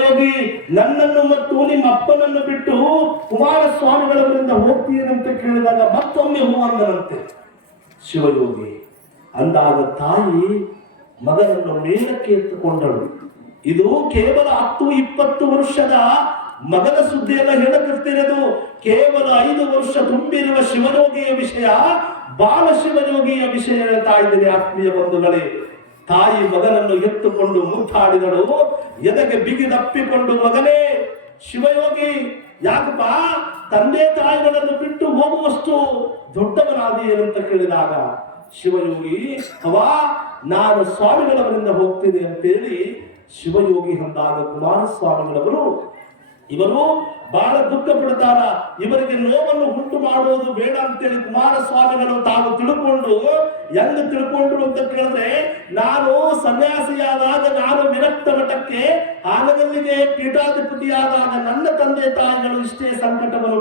ಹೋಗಿ ನನ್ನನ್ನು ಮತ್ತು ನಿಮ್ಮ ಅಪ್ಪನನ್ನು ಬಿಟ್ಟು ಕುಮಾರಸ್ವಾಮಿಗಳವರಿಂದ ಹೋಗ್ತೀನಂತ ಕೇಳಿದಾಗ ಮತ್ತೊಮ್ಮೆ ಹೂ ಅಂದನಂತೆ ಶಿವಯೋಗಿ. ಅಂದಾಗ ತಾಯಿ ಮಗನನ್ನು ಮೇಲಕ್ಕೆ ಎತ್ತುಕೊಂಡಳು. ಇದು ಕೇವಲ 10-20 ವರ್ಷದ ಮಗನ ಸುದ್ದಿಯನ್ನ ಹೇಳಕರ್ತಿರೋದು. ಕೇವಲ 5 ವರ್ಷ ತುಂಬಿರುವ ಶಿವಯೋಗಿಯ ವಿಷಯ, ಬಾಲ ಶಿವಯೋಗಿಯ ವಿಷಯ ಹೇಳ್ತಾ ಇದ್ದೇನೆ ಆತ್ಮೀಯ ಬಂಧುಗಳೇ. ತಾಯಿ ಮಗನನ್ನು ಎತ್ತುಕೊಂಡು ಮುದ್ದಾಡಿದಳು. ಎದೆಗೆ ಬಿಗಿದಪ್ಪಿಕೊಂಡು, ಮಗನೇ ಶಿವಯೋಗಿ, ಯಾಕಪ್ಪ ತಂದೆ ತಾಯಿಗಳನ್ನು ಬಿಟ್ಟು ಹೋಗುವಷ್ಟು ದೊಡ್ಡವನಾದೀಯಂತ ಕೇಳಿದಾಗ ಶಿವಯೋಗಿ, ಅವ್ವಾ ನಾನು ಸ್ವಾಮಿಗಳವರಿಂದ ಹೋಗ್ತೀನಿ ಅಂತೇಳಿ ಶಿವಯೋಗಿ ಅಂದಾಗ ಕುಮಾರಸ್ವಾಮಿಗಳವರು ಇವರು ಬಹಳ ದುಃಖ ಪಡ್ತಾರ. ಇವರಿಗೆ ನೋವನ್ನು ಉಂಟು ಮಾಡುವುದು ಬೇಡ ಅಂತೇಳಿ ಕುಮಾರಸ್ವಾಮಿಗಳು ತಾವು ತಿಳ್ಕೊಂಡು ಹೆಂಗ್ ತಿಳ್ಕೊಂಡ್ರು ಅಂತ ಕೇಳಿದ್ರೆ, ನಾನು ಸನ್ಯಾಸಿಯಾದಾಗ ನಾನು ವಿರಕ್ತ ಮಠಕ್ಕೆ ಆನಗಲ್ಲಿಗೆ ಪೀಠಾಧಿಪತಿಯಾದಾಗ ನನ್ನ ತಂದೆ ತಾಯಿಗಳು ಇಷ್ಟೇ ಸಂಕಟವನ್ನು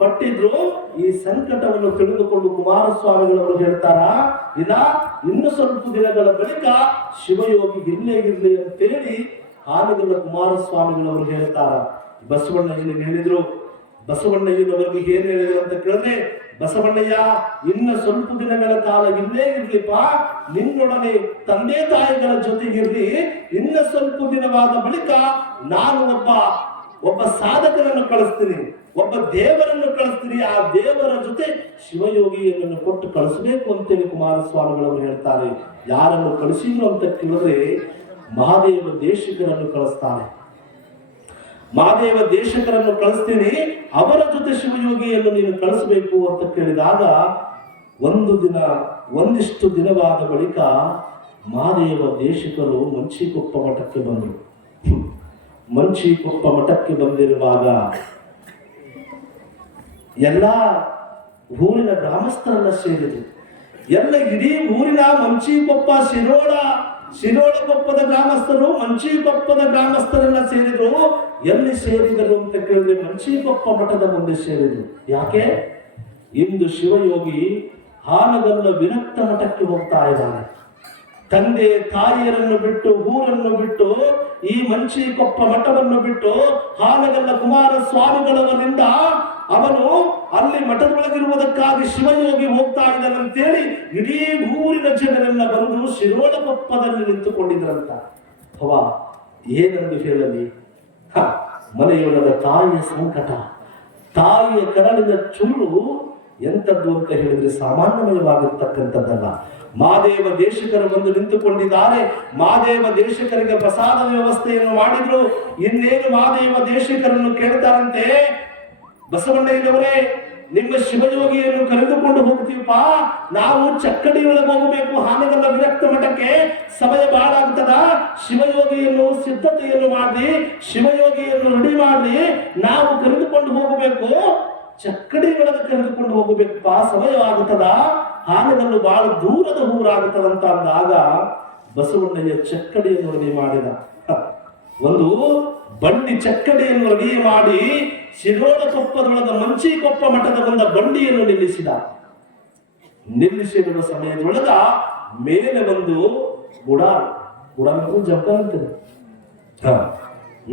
ಪಟ್ಟಿದ್ರು. ಈ ಸಂಕಟವನ್ನು ತಿಳಿದುಕೊಂಡು ಕುಮಾರಸ್ವಾಮಿಗಳವರು ಹೇಳ್ತಾರ, ಇನ್ನು ಸ್ವಲ್ಪ ದಿನಗಳ ಬಳಿಕ ಶಿವಯೋಗಿ ಇಲ್ಲೇ ಇರ್ಲಿ ಅಂತೇಳಿ ಆನಗಲ್ಲ ಕುಮಾರಸ್ವಾಮಿಗಳವರು ಹೇಳ್ತಾರ. ಬಸವಣ್ಣಯ್ಯನಿಗೆ ಹೇಳಿದ್ರು. ಬಸವಣ್ಣಯ್ಯನವರಿಗೆ ಏನ್ ಹೇಳಿದ್ರು ಅಂತ ಕೇಳಿದ್ರೆ, ಬಸವಣ್ಣಯ್ಯ ಇನ್ನು ಸ್ವಲ್ಪ ದಿನಗಳ ಕಾಲ ಇಲ್ಲೇ ಇರ್ಲಿಪ್ಪ, ನಿನ್ನೊಡನೆ ತಂದೆ ತಾಯಿಗಳ ಜೊತೆಗಿರ್ಲಿ. ಇನ್ನ ಸ್ವಲ್ಪ ದಿನವಾದ ಬಳಿಕ ನಾನು ಒಬ್ಬ ಸಾಧಕನನ್ನು ಕಳಿಸ್ತೀನಿ, ಒಬ್ಬ ದೇವರನ್ನು ಕಳಿಸ್ತೀನಿ. ಆ ದೇವರ ಜೊತೆ ಶಿವಯೋಗಿಯನ್ನು ಕೊಟ್ಟು ಕಳಿಸಬೇಕು ಅಂತೇಳಿ ಕುಮಾರಸ್ವಾಮಿಗಳವರು ಹೇಳ್ತಾರೆ. ಯಾರನ್ನು ಕಳಿಸಿದ್ರು ಅಂತ ಕೇಳಿದ್ರೆ ಮಹಾದೇವ ದೇಶಿಕರನ್ನು ಕಳಿಸ್ತಾರೆ. ಮಹಾದೇವ ದೇಶಕರನ್ನು ಕಳಿಸ್ತೀನಿ, ಅವರ ಜೊತೆ ಶಿವಯೋಗಿಯನ್ನು ನೀನು ಕಳಿಸಬೇಕು ಅಂತ ಕೇಳಿದಾಗ ಒಂದಿಷ್ಟು ದಿನವಾದ ಬಳಿಕ ಮಹಾದೇವ ದೇಶಕರು ಮಂಚಿಕೊಪ್ಪ ಮಠಕ್ಕೆ ಬಂದರು. ಮಂಚಿಕೊಪ್ಪ ಮಠಕ್ಕೆ ಬಂದಿರುವಾಗ ಎಲ್ಲ ಊರಿನ ಗ್ರಾಮಸ್ಥರೆಲ್ಲ ಸೇರಿದ್ರು. ಎಲ್ಲ ಇಡೀ ಊರಿನ ಮಂಚಿಕೊಪ್ಪ ಶಿರೋಳಕೊಪ್ಪದ ಗ್ರಾಮಸ್ಥರು ಮಂಚಿಕೊಪ್ಪದ ಗ್ರಾಮಸ್ಥರೆಲ್ಲ ಸೇರಿದ್ರು. ಎಲ್ಲಿ ಸೇರಿದರು ಅಂತ ಕೇಳಿದ್ರೆ ಮಂಚಿಕೊಪ್ಪ ಮಠದ ಮುಂದೆ ಸೇರಿದ್ರು. ಯಾಕೆ? ಇಂದು ಶಿವಯೋಗಿ ಹಾನಗಲ್ಲ ವಿರಕ್ತ ಮಠಕ್ಕೆ ಹೋಗ್ತಾ ಇದ್ದಾನೆ. ತಂದೆ ತಾಯಿಯರನ್ನು ಬಿಟ್ಟು, ಊರನ್ನು ಬಿಟ್ಟು, ಈ ಮಂಚಿಕೊಪ್ಪ ಮಠವನ್ನು ಬಿಟ್ಟು ಹಾನಗಲ್ಲ ಕುಮಾರಸ್ವಾಮಿಗಳವರಿಂದ ಅವನು ಅಲ್ಲಿ ಮಠದೊಳಗಿರುವುದಕ್ಕಾಗಿ ಶಿವಯೋಗಿ ಹೋಗ್ತಾ ಇದ್ದಾನಂತೇಳಿ ಇಡೀ ಊರಿನ ಜನರೆಲ್ಲ ಬಂದು ಶಿರೋಳಕೊಪ್ಪದಲ್ಲಿ ನಿಂತುಕೊಂಡಿದ್ರಂತ. ಹವಾ ಏನೆಂದು ಹೇಳಲಿ? ಮನೆಯೊಳಗ ತಾಯಿಯ ಸಂಕಟ, ತಾಯಿಯ ಕರಳಿನ ಚುರುಳು ಎಂಥದ್ದು ಅಂತ ಹೇಳಿದ್ರೆ ಸಾಮಾನ್ಯಮಯವಾಗಿರ್ತಕ್ಕಂಥದ್ದಲ್ಲ. ಮಹಾದೇವ ದೇಶಕರು ಬಂದು ನಿಂತುಕೊಂಡಿದ್ದಾರೆ. ಮಹಾದೇವ ದೇಶಕರಿಗೆ ಪ್ರಸಾದ ವ್ಯವಸ್ಥೆಯನ್ನು ಮಾಡಿದ್ರು. ಇನ್ನೇನು ಮಹಾದೇವ ದೇಶಕರನ್ನು ಕೇಳ್ತಾರಂತೆ, ಬಸವಣ್ಣಯ್ಯನವರೇ ನಿಮ್ಮ ಶಿವಯೋಗಿಯನ್ನು ಕರೆದುಕೊಂಡು ಹೋಗ್ತೀವಪ್ಪ, ನಾವು ಚಕ್ಕಡಿಯೊಳಗೆ ಹೋಗಬೇಕು ಹಾನಗಲ್ಲ ವಿರಕ್ತ ಮಠಕ್ಕೆ, ಸಮಯ ಬಹಳ ಆಗ್ತದ, ಶಿವಯೋಗಿಯನ್ನು ಸಿದ್ಧತೆಯನ್ನು ಮಾಡಿ ಶಿವಯೋಗಿಯನ್ನು ರೆಡಿ ಮಾಡಿ ನಾವು ಕರೆದುಕೊಂಡು ಹೋಗಬೇಕು, ಚಕ್ಕಡಿ ಒಳಗೆ ಕರೆದುಕೊಂಡು ಹೋಗಬೇಕಪ್ಪ, ಸಮಯವಾಗುತ್ತದ, ಹಾನಗಲ್ಲು ಬಹಳ ದೂರದ ಊರಾಗುತ್ತದಂತ ಅಂದಾಗ ಬಸವಣ್ಣಯ್ಯ ಚಕ್ಕಡಿಯನ್ನು ರೆಡಿ ಮಾಡಿದ. ಒಂದು ಬಂಡಿ ಚಕ್ಕಡಿಯನ್ನು ರೆಡಿ ಮಾಡಿ ಶಿರೋಳಕೊಪ್ಪದೊಳಗ ಮಂಚಿಕೊಪ್ಪ ಮಠದ ಬಂದ ಬಂಡಿಯನ್ನು ನಿಲ್ಲಿಸಿರುವ ಸಮಯದೊಳಗ ಮೇಲೆ ಒಂದು ಗುಡಾರ ಜಮಕ ಅಂತಾರೆ,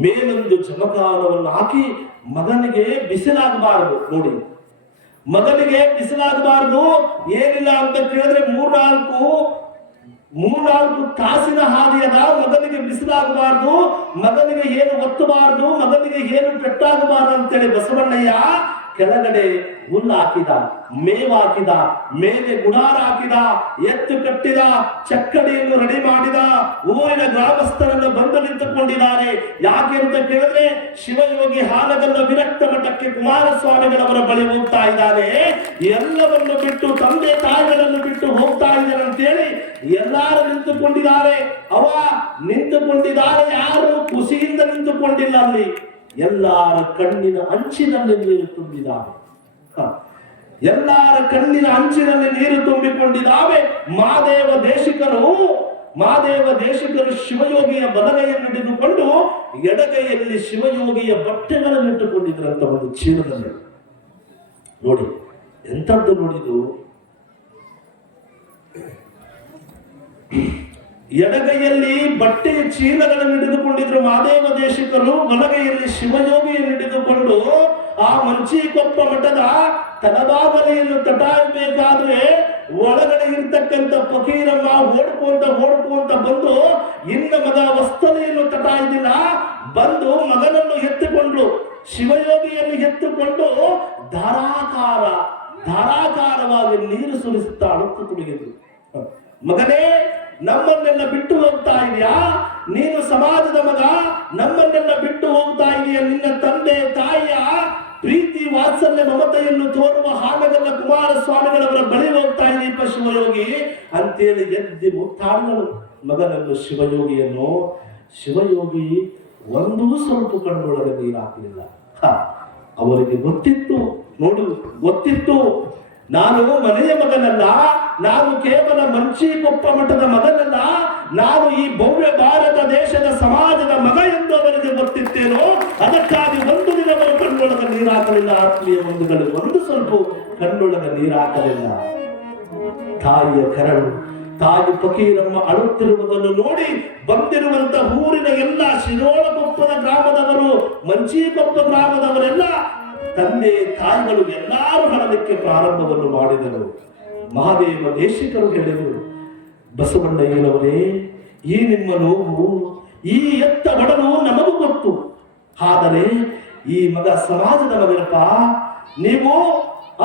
ಮೇಲೊಂದು ಜಮಕಾನವನ್ನು ಹಾಕಿ ಮಗನಿಗೆ ಬಿಸಿಲಾಗಬಾರದು. ನೋಡಿ, ಮಗನಿಗೆ ಬಿಸಿಲಾಗಬಾರದು ಏನಿಲ್ಲ ಅಂತ ಕೇಳಿದ್ರೆ ಮೂರ್ನಾಲ್ಕು ತಾಸಿನ ಹಾದಿಯದ, ಮಗನಿಗೆ ಬಿಸಿಲಾಗಬಾರ್ದು, ಮಗನಿಗೆ ಏನು ಒತ್ತಬಾರದು, ಮಗನಿಗೆ ಏನು ಪೆಟ್ಟಾಗಬಾರದು ಅಂತೇಳಿ ಬಸವಣ್ಣಯ್ಯ ಕೆಳಗಡೆ ಹುಲ್ಲು ಹಾಕಿದ, ಮೇವು ಹಾಕಿದ, ಮೇಲೆ ಗುಡಾರ ಹಾಕಿದ, ಎತ್ತು ಕಟ್ಟಿದ, ಚಕ್ಕಡಿಯನ್ನು ರೆಡಿ ಮಾಡಿದ. ಊರಿನ ಗ್ರಾಮಸ್ಥರನ್ನು ಬಂದು ನಿಂತುಕೊಂಡಿದ್ದಾರೆ. ಯಾಕೆ ಅಂತ ಕೇಳಿದ್ರೆ ಶಿವಯೋಗಿ ಹಾನಗಲ್ಲ ವಿರಕ್ತ ಮಠಕ್ಕೆ ಕುಮಾರಸ್ವಾಮಿಗಳವರ ಬಳಿ ಹೋಗ್ತಾ ಇದ್ದಾರೆ. ಎಲ್ಲವನ್ನು ಬಿಟ್ಟು, ತಂದೆ ತಾಯಿಗಳನ್ನು ಬಿಟ್ಟು ಹೋಗ್ತಾ ಇದ್ದಾರೆ ಅಂತೇಳಿ ಎಲ್ಲಾರು ನಿಂತುಕೊಂಡಿದ್ದಾರೆ. ನಿಂತುಕೊಂಡಿದ್ದಾರೆ. ಯಾರು ಖುಷಿಯಿಂದ ನಿಂತುಕೊಂಡಿಲ್ಲ. ಅಲ್ಲಿ ಎಲ್ಲರ ಕಣ್ಣಿನ ಅಂಚಿನಲ್ಲಿ ನೀರು ತುಂಬಿದ್ದಾವೆ. ಎಲ್ಲರ ಕಣ್ಣಿನ ಅಂಚಿನಲ್ಲಿ ನೀರು ತುಂಬಿಕೊಂಡಿದ್ದಾವೆ. ಮಹಾದೇವ ದೇಶಿಕರು ಶಿವಯೋಗಿಯ ಬಲಗೈಯನ್ನು ಹಿಡಿದುಕೊಂಡು ಎಡಗೈಯಲ್ಲಿ ಶಿವಯೋಗಿಯ ಬಟ್ಟೆಗಳನ್ನು ಇಟ್ಟುಕೊಂಡಿದ್ರಂತ ಒಂದು ಚೀಲದಲ್ಲಿ. ನೋಡಿ ಎಂಥದ್ದು ನೋಡಿದು. ಎಡಗೈಯಲ್ಲಿ ಬಟ್ಟೆಯ ಚೀಲಗಳನ್ನು ಹಿಡಿದುಕೊಂಡಿದ್ರು ಮಹಾದೇವ ದೇಶಿಕರು, ಬಲಗೈಯಲ್ಲಿ ಶಿವಯೋಗಿಯನ್ನು ಹಿಡಿದುಕೊಂಡು ಆ ಮಂಚಿಕೊಪ್ಪ ಮಠದ ತಲಬಾಗಲೆಯನ್ನು ತಟಾಯಬೇಕಾದ್ರೆ ಒಳಗಡೆ ಇರ್ತಕ್ಕಂಥ ಫಕೀರಮ್ಮ ಓಡ್ಕೊಂತ ಬಂದು ಇನ್ನ ಮಗ ವಸ್ತನೆಯನ್ನು ತಟಾಯಿದಿಲ್ಲ, ಬಂದು ಮಗನನ್ನು ಎತ್ತಿಕೊಂಡು ಶಿವಯೋಗಿಯನ್ನು ಎತ್ತುಕೊಂಡು ಧಾರಾಕಾರವಾಗಿ ನೀರು ಸುರಿಸುತ್ತಾ ಅಳುತ್ತಾ ತೊಡಗಿದ್ರು. ಮಗನೇ, ನಮ್ಮನ್ನೆಲ್ಲ ಬಿಟ್ಟು ಹೋಗ್ತಾ ಇದೆಯಾ? ನೀನು ಸಮಾಜದ ಮಗ, ನಮ್ಮನ್ನೆಲ್ಲ ಬಿಟ್ಟು ಹೋಗ್ತಾ ಇದೆಯಾ? ನಿನ್ನ ತಂದೆ ತಾಯಿಯ ಪ್ರೀತಿ ವಾತ್ಸಲ್ಯ ಮಮತೆಯನ್ನು ತೋರುವ ಹಾನಗಲ್ಲ ಕುಮಾರಸ್ವಾಮಿಗಳವರ ಬಳಿ ಹೋಗ್ತಾ ಇದೀಪ ಶಿವಯೋಗಿ ಅಂತೇಳಿ ಎದ್ದಿ ಮುತ್ತಾಡಿದಳು ಮಗನನ್ನು ಶಿವಯೋಗಿಯನ್ನು. ಶಿವಯೋಗಿ ಒಂದೂ ಸ್ವಲ್ಪ ಕಣ್ಣೊಳಗೆ ನೀರಾಗಲಿಲ್ಲ. ಅವರಿಗೆ ಗೊತ್ತಿತ್ತು, ನಾನು ಮನೆಯ ಮಗನಲ್ಲ, ನಾನು ಕೇವಲ ಮಂಚಿಕೊಪ್ಪ ಮಠದ ಮಗನಲ್ಲ, ನಾನು ಈ ಭವ್ಯ ಭಾರತ ದೇಶದ ಸಮಾಜದ ಮಗ ಎಂದು ಅವರಿಗೆ ಗೊತ್ತಿತ್ತೇನೋ. ಅದಕ್ಕಾಗಿ ಒಂದು ದಿನವರು ಕಣ್ಣೊಳಗ ನೀರಾಕಲಿಲ್ಲ. ಆತ್ಮೀಯ ಬಂಧುಗಳು, ಒಂದು ಸ್ವಲ್ಪ ಕಣ್ಣೊಳಗ ನೀರಾಕಲಿಲ್ಲ. ತಾಯಿಯ ಕರಳು, ತಾಯಿ ಫಕೀರಮ್ಮ ಅಳುತ್ತಿರುವುದನ್ನು ನೋಡಿ ಬಂದಿರುವಂತ ಊರಿನ ಎಲ್ಲ ಶಿರೋಳಕೊಪ್ಪದ ಗ್ರಾಮದವರು, ಮಂಚಿಕೊಪ್ಪ ಗ್ರಾಮದವರೆಲ್ಲ, ತಂದೆ ತಾಯಿಗಳು ಎಲ್ಲರೂ ಹಣಲಿಕ್ಕೆ ಪ್ರಾರಂಭವನ್ನು ಮಾಡಿದರು. ಮಹಾದೇವ ದೇಶಿಕರು ಹೇಳಿದರು, ಬಸವಣ್ಣಯ್ಯನವರೇ, ಈ ನಿಮ್ಮ ನೋವು, ಈ ಎತ್ತ ಒಡಲು ನಮಗೂ ಗೊತ್ತು. ಆದರೆ ಈ ಮಗ ಸಮಾಜದ ಮಗನಪ್ಪ, ನೀವು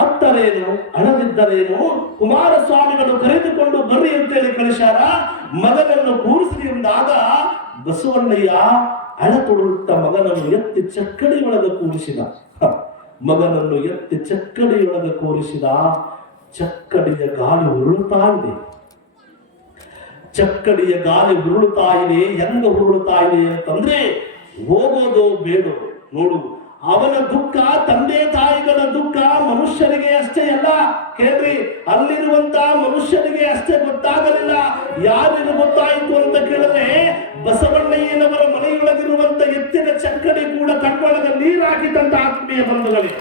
ಅತ್ತರೇನು ಅಳದಿದ್ದರೇನು, ಕುಮಾರಸ್ವಾಮಿಗಳು ಕರೆದುಕೊಂಡು ಬರ್ರಿ ಅಂತೇಳಿ ಕಳಿಸಾರ. ಮಗನನ್ನು ಕೂರಿಸಿ ಎಂದಾಗ ಬಸವಣ್ಣಯ್ಯ ಅಳತೊಡುತ್ತ ಮಗನನ್ನು ಎತ್ತಿ ಚಕ್ಕಡಿಯೊಳಗೆ ಕೂರಿಸಿದ. ಮಗನನ್ನು ಎತ್ತಿ ಚಕ್ಕಡಿಯೊಳಗೆ ಕೂರಿಸಿದ. ಚಕ್ಕಡಿಯ ಗಾಳಿ ಉರುಳುತ್ತಾ ಇದೆ. ಚಕ್ಕಡಿಯ ಗಾಳಿ ಉರುಳುತ್ತಾ ಇದೆ. ಹೆಂಗ ಉರುಳುತ್ತಾ ಇದೆ ಅಂತಂದ್ರೆ, ಹೋಗೋದು ಬೇಡ ನೋಡು. ಅವನ ದುಃಖ, ತಂದೆ ತಾಯಿಗಳ ದುಃಖ ಮನುಷ್ಯರಿಗೆ ಅಷ್ಟೇ ಅಲ್ಲ ಕೇಳ್ರಿ, ಅಲ್ಲಿರುವಂತ ಮನುಷ್ಯರಿಗೆ ಅಷ್ಟೇ ಗೊತ್ತಾಗಲಿಲ್ಲ. ಯಾರಿಗೆ ಗೊತ್ತಾಯಿತು ಅಂತ ಕೇಳಿದ್ರೆ, ಬಸವಣ್ಣಯ್ಯನವರ ಮನೆಯೊಳಗಿರುವಂತ ಎತ್ತಿನ ಚಕ್ಕಡಿ ಕೂಡ ಕಣ್ಣೊಳಗೆ ನೀರಾಕಿದಂತ ಆತ್ಮೀಯ ಬಂಧುಗಳೇ.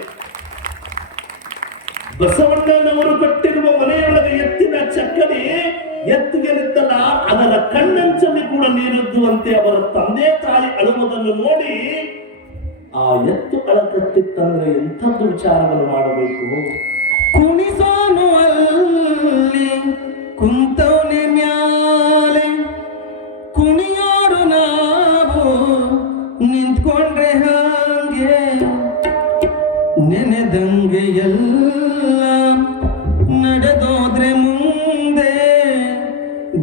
ಬಸವಣ್ಣನವರು ಕಟ್ಟಿರುವ ಮನೆಯೊಳಗೆ ಎತ್ತಿನ ಚಕ್ಕಡಿ ಎತ್ತಿಗೆ ನಿಂತಲ್ಲ, ಅದರ ಕಣ್ಣಂಚಲ್ಲಿ ಕೂಡ ನೀರಿದ್ದುವಂತೆ ಅವರ ತಂದೆ ತಾಯಿ ಅಳುವುದನ್ನು ನೋಡಿ ಆ ಎತ್ತು ಅಳಕಟ್ಟಿತ್ತಂದ್ರೆ ಎಂಥದ್ದು ವಿಚಾರಗಳು ಮಾಡಬೇಕು. ಕುಣಿಸೋನು ಅಲ್ಲಿ ಕುಂತವನೆ ಮ್ಯಾಲೆ, ಕುಣಿಯೋರು ನಾವು ನಿಂತ್ಕೊಂಡ್ರೆ ಹಾಗೆ, ನೆನೆದಂಗೆ ಎಲ್ಲ ನಡೆದೋದ್ರೆ ಮುಂದೆ,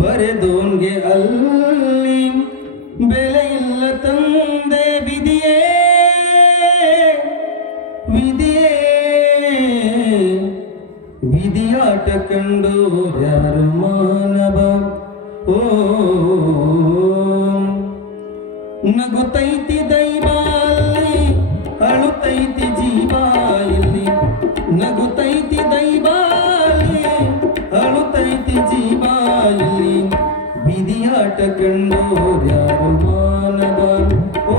ಬರೆದೋನ್ಗೆ ಅಲ್ಲಿ ಬೆಲೆ ಇಲ್ಲ ತಂದೆ. ವಿಧಿಯಾಟ ಕಂಡು ಯಾರು ಮಾನವ. ಓ ನಗುತ್ತೈತಿ ದೈವ ಅಲ್ಲಿ, ಅಳುತ್ತೈತಿ ಜೀವ ಇಲ್ಲಿ. ನಗುತ್ತೈತಿ ದೈವ ಅಲ್ಲಿ, ಅಳುತ್ತೈತಿ ಜೀವ ಇಲ್ಲಿ. ವಿಧಿಯಾಟ ಕಂಡು ಯಾರು ಮಾನವ. ಓ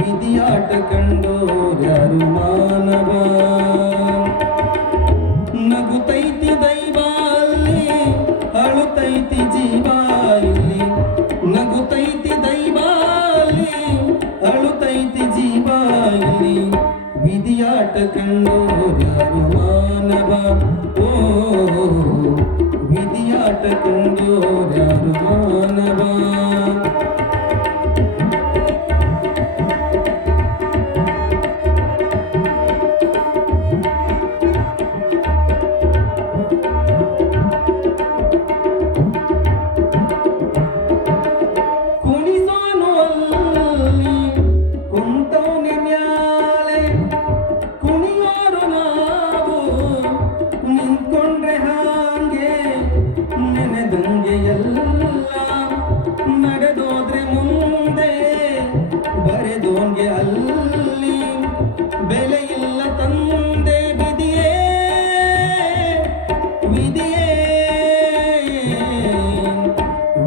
ವಿಧಿಯಾಟ ಕಂಡು ಯಾರು ಮಾನವ. ನಗುತ್ತೈತಿ ದೈವ ಅಲ್ಲಿ, ಅಳುತ್ತೈತಿ ಜೀವ ಇಲ್ಲಿ. ನಗುತ್ತೈತಿ ದೈವ ಅಲ್ಲಿ, ಅಳುತ್ತೈತಿ ಜೀವ ಇಲ್ಲಿ. ವಿಧಿಯಾಟ ಕಂಡು ಯಾರು ಮಾನವ. ಓ ವಿಧಿಯಾಟ ಕಂಡು ಯಾರು ಮಾನವ. ನಡೆದೋದ್ರೆ ಮುಂದೆ, ಬರೆದೋನ್ಗೆ ಅಲ್ಲಿ ಬೆಲೆ ಇಲ್ಲ ತಂದೆ. ವಿಧಿಯೇ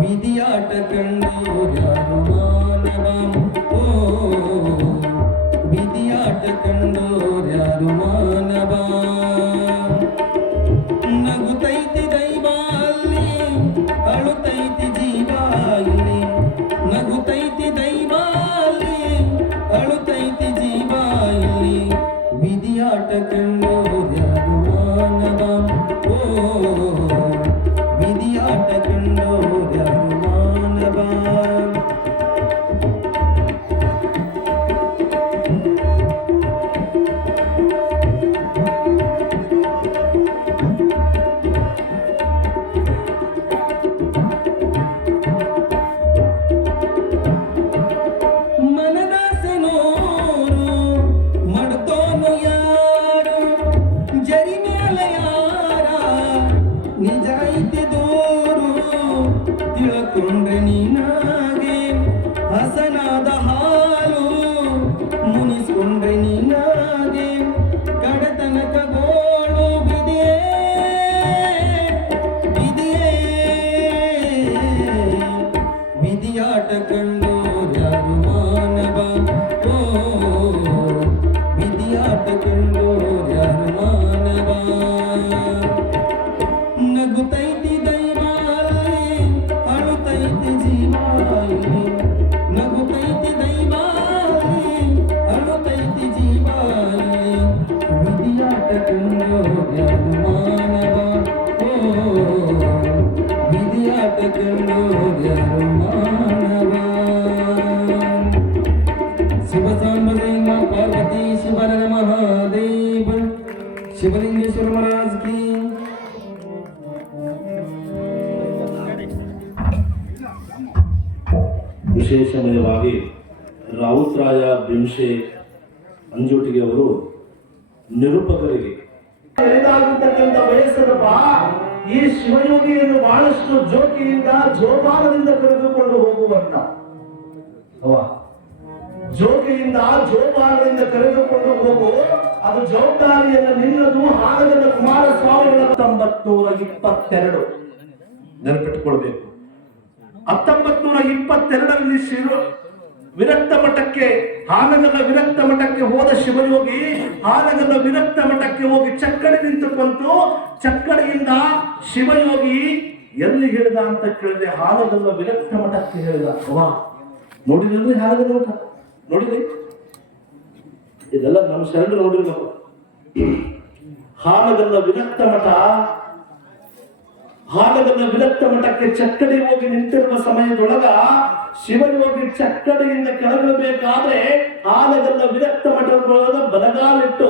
ವಿಧಿಯಾಟ ಕಂಡು ಯಾರು ಮಾನವ. ಓ ವಿಧಿಯಾಟ ಕಂಡು ಯಾರು ಮಾನವ. ನಗುತ್ತೈತಿ ದೈವ ಅಲ್ಲಿ, ಅಳು ಹಸನಾದ ಹಾಲು ಮುನಿಸ್ಕೊಂಡ್ರೆ ನೀನಾಗೆ ಕಡತನಕ ಗೋಳು ಬಿದಿಯೇ ಬಿದಿಯೇ ಬಿದಿಯಾಟ ಕಂಡು ಯಾರು ಮಾನವ ಓ ಬಿದಿಯಾಟ ಕಂಡು ಯಾರು ಮಾನವ ನಗುತ್ತೈತಿ ದೈವಾಲಿ ಅಳುತ್ತೈತಿ ಜೀವಾಲಿ ನಗುತ್ತೈತಿ ದೈವಾಲಿ ಅಳುತ್ತೈತಿ ಜೀವಾಲಿ ವಿಧಿಯಾಟ ಕಂಡು ಯಾರು ಮಾನವ ಓ ವಿಧಿಯಾಟ ಕಂಡು ಯಾರು ಮಾನವ ಶಿವ ಸಾಂಬಲಿಂಗ ಪಾರ್ವತಿ ಶಿವರ ಮಹಾದೇವ ಶಿವಲಿಂಗೇಶ್ವರ ಮಹಾರಾಜ್ ಕಿ ವಿಶೇಷಮಯವಾಗಿ ರಾವುತರಾಯ ಭೀಮಶೆ ಅಂಜೋಟಿಗೆ ಅವರು ನಿರೂಪಕರಿಗೆ ಎಳೆದಾಗಿರ್ತಕ್ಕಂಥ ವಯಸ್ಸರಪ್ಪ ಈ ಶಿವಯೋಗಿಯನ್ನು ಬಹಳಷ್ಟು ಜೋಕಿಯಿಂದ ಜೋಪಾನದಿಂದ ಕರೆದುಕೊಂಡು ಹೋಗುವಂತ ಜೋಕಿಯಿಂದ ಜೋಪಾನದಿಂದ ಕರೆದುಕೊಂಡು ಹೋಗು ಅದು ಜವಾಬ್ದಾರಿಯನ್ನು ನಿನ್ನದು ಹಾನಗಲ್ಲ ಕುಮಾರಸ್ವಾಮಿಗಳ 1922 ನೆನಪಿಟ್ಟುಕೊಳ್ಬೇಕು. 1922ರಲ್ಲಿ ವಿರಕ್ತ ಮಠಕ್ಕೆ ಹಾನಗಲ್ಲ ವಿರಕ್ತ ಮಠಕ್ಕೆ ಹೋದ ಶಿವಯೋಗಿ ಹಾನಗಲ್ಲ ವಿರಕ್ತ ಮಠಕ್ಕೆ ಹೋಗಿ ಚಕ್ಕಡಿ ನಿಂತುಕೊಂತು. ಚಕ್ಕಡಿಯಿಂದ ಶಿವಯೋಗಿ ಎಲ್ಲಿ ಹೇಳಿದ ಅಂತ ಕೇಳಿದ್ರೆ ಹಾನಗಲ್ಲ ವಿರಕ್ತ ಮಠಕ್ಕೆ ಹೇಳಿದ. ನೋಡಿದ್ರಿ ಹಾನಗಲ್ಲ ಮಠ ನೋಡಿದ್ರಿ? ಇದೆಲ್ಲ ನಮ್ಮ ಶರಣ ನೋಡಿರ್ಬೇಕು. ಹಾನಗಲ್ಲ ವಿರಕ್ತ ಮಠ ಹಾನಗಲ್ಲ ವಿರಕ್ತ ಮಠಕ್ಕೆ ಚಕ್ಕಡಿ ಹೋಗಿ ನಿಂತಿರುವ ಸಮಯದೊಳಗ ಶಿವಯೋಗಿ ಚಕ್ಕಡಿಯಿಂದ ಕೆಳಗಬೇಕಾದ್ರೆ ಹಾನಗಲ್ಲ ವಿರಕ್ತ ಮಠದೊಳಗ ಬಲಗಾಲಿಟ್ಟು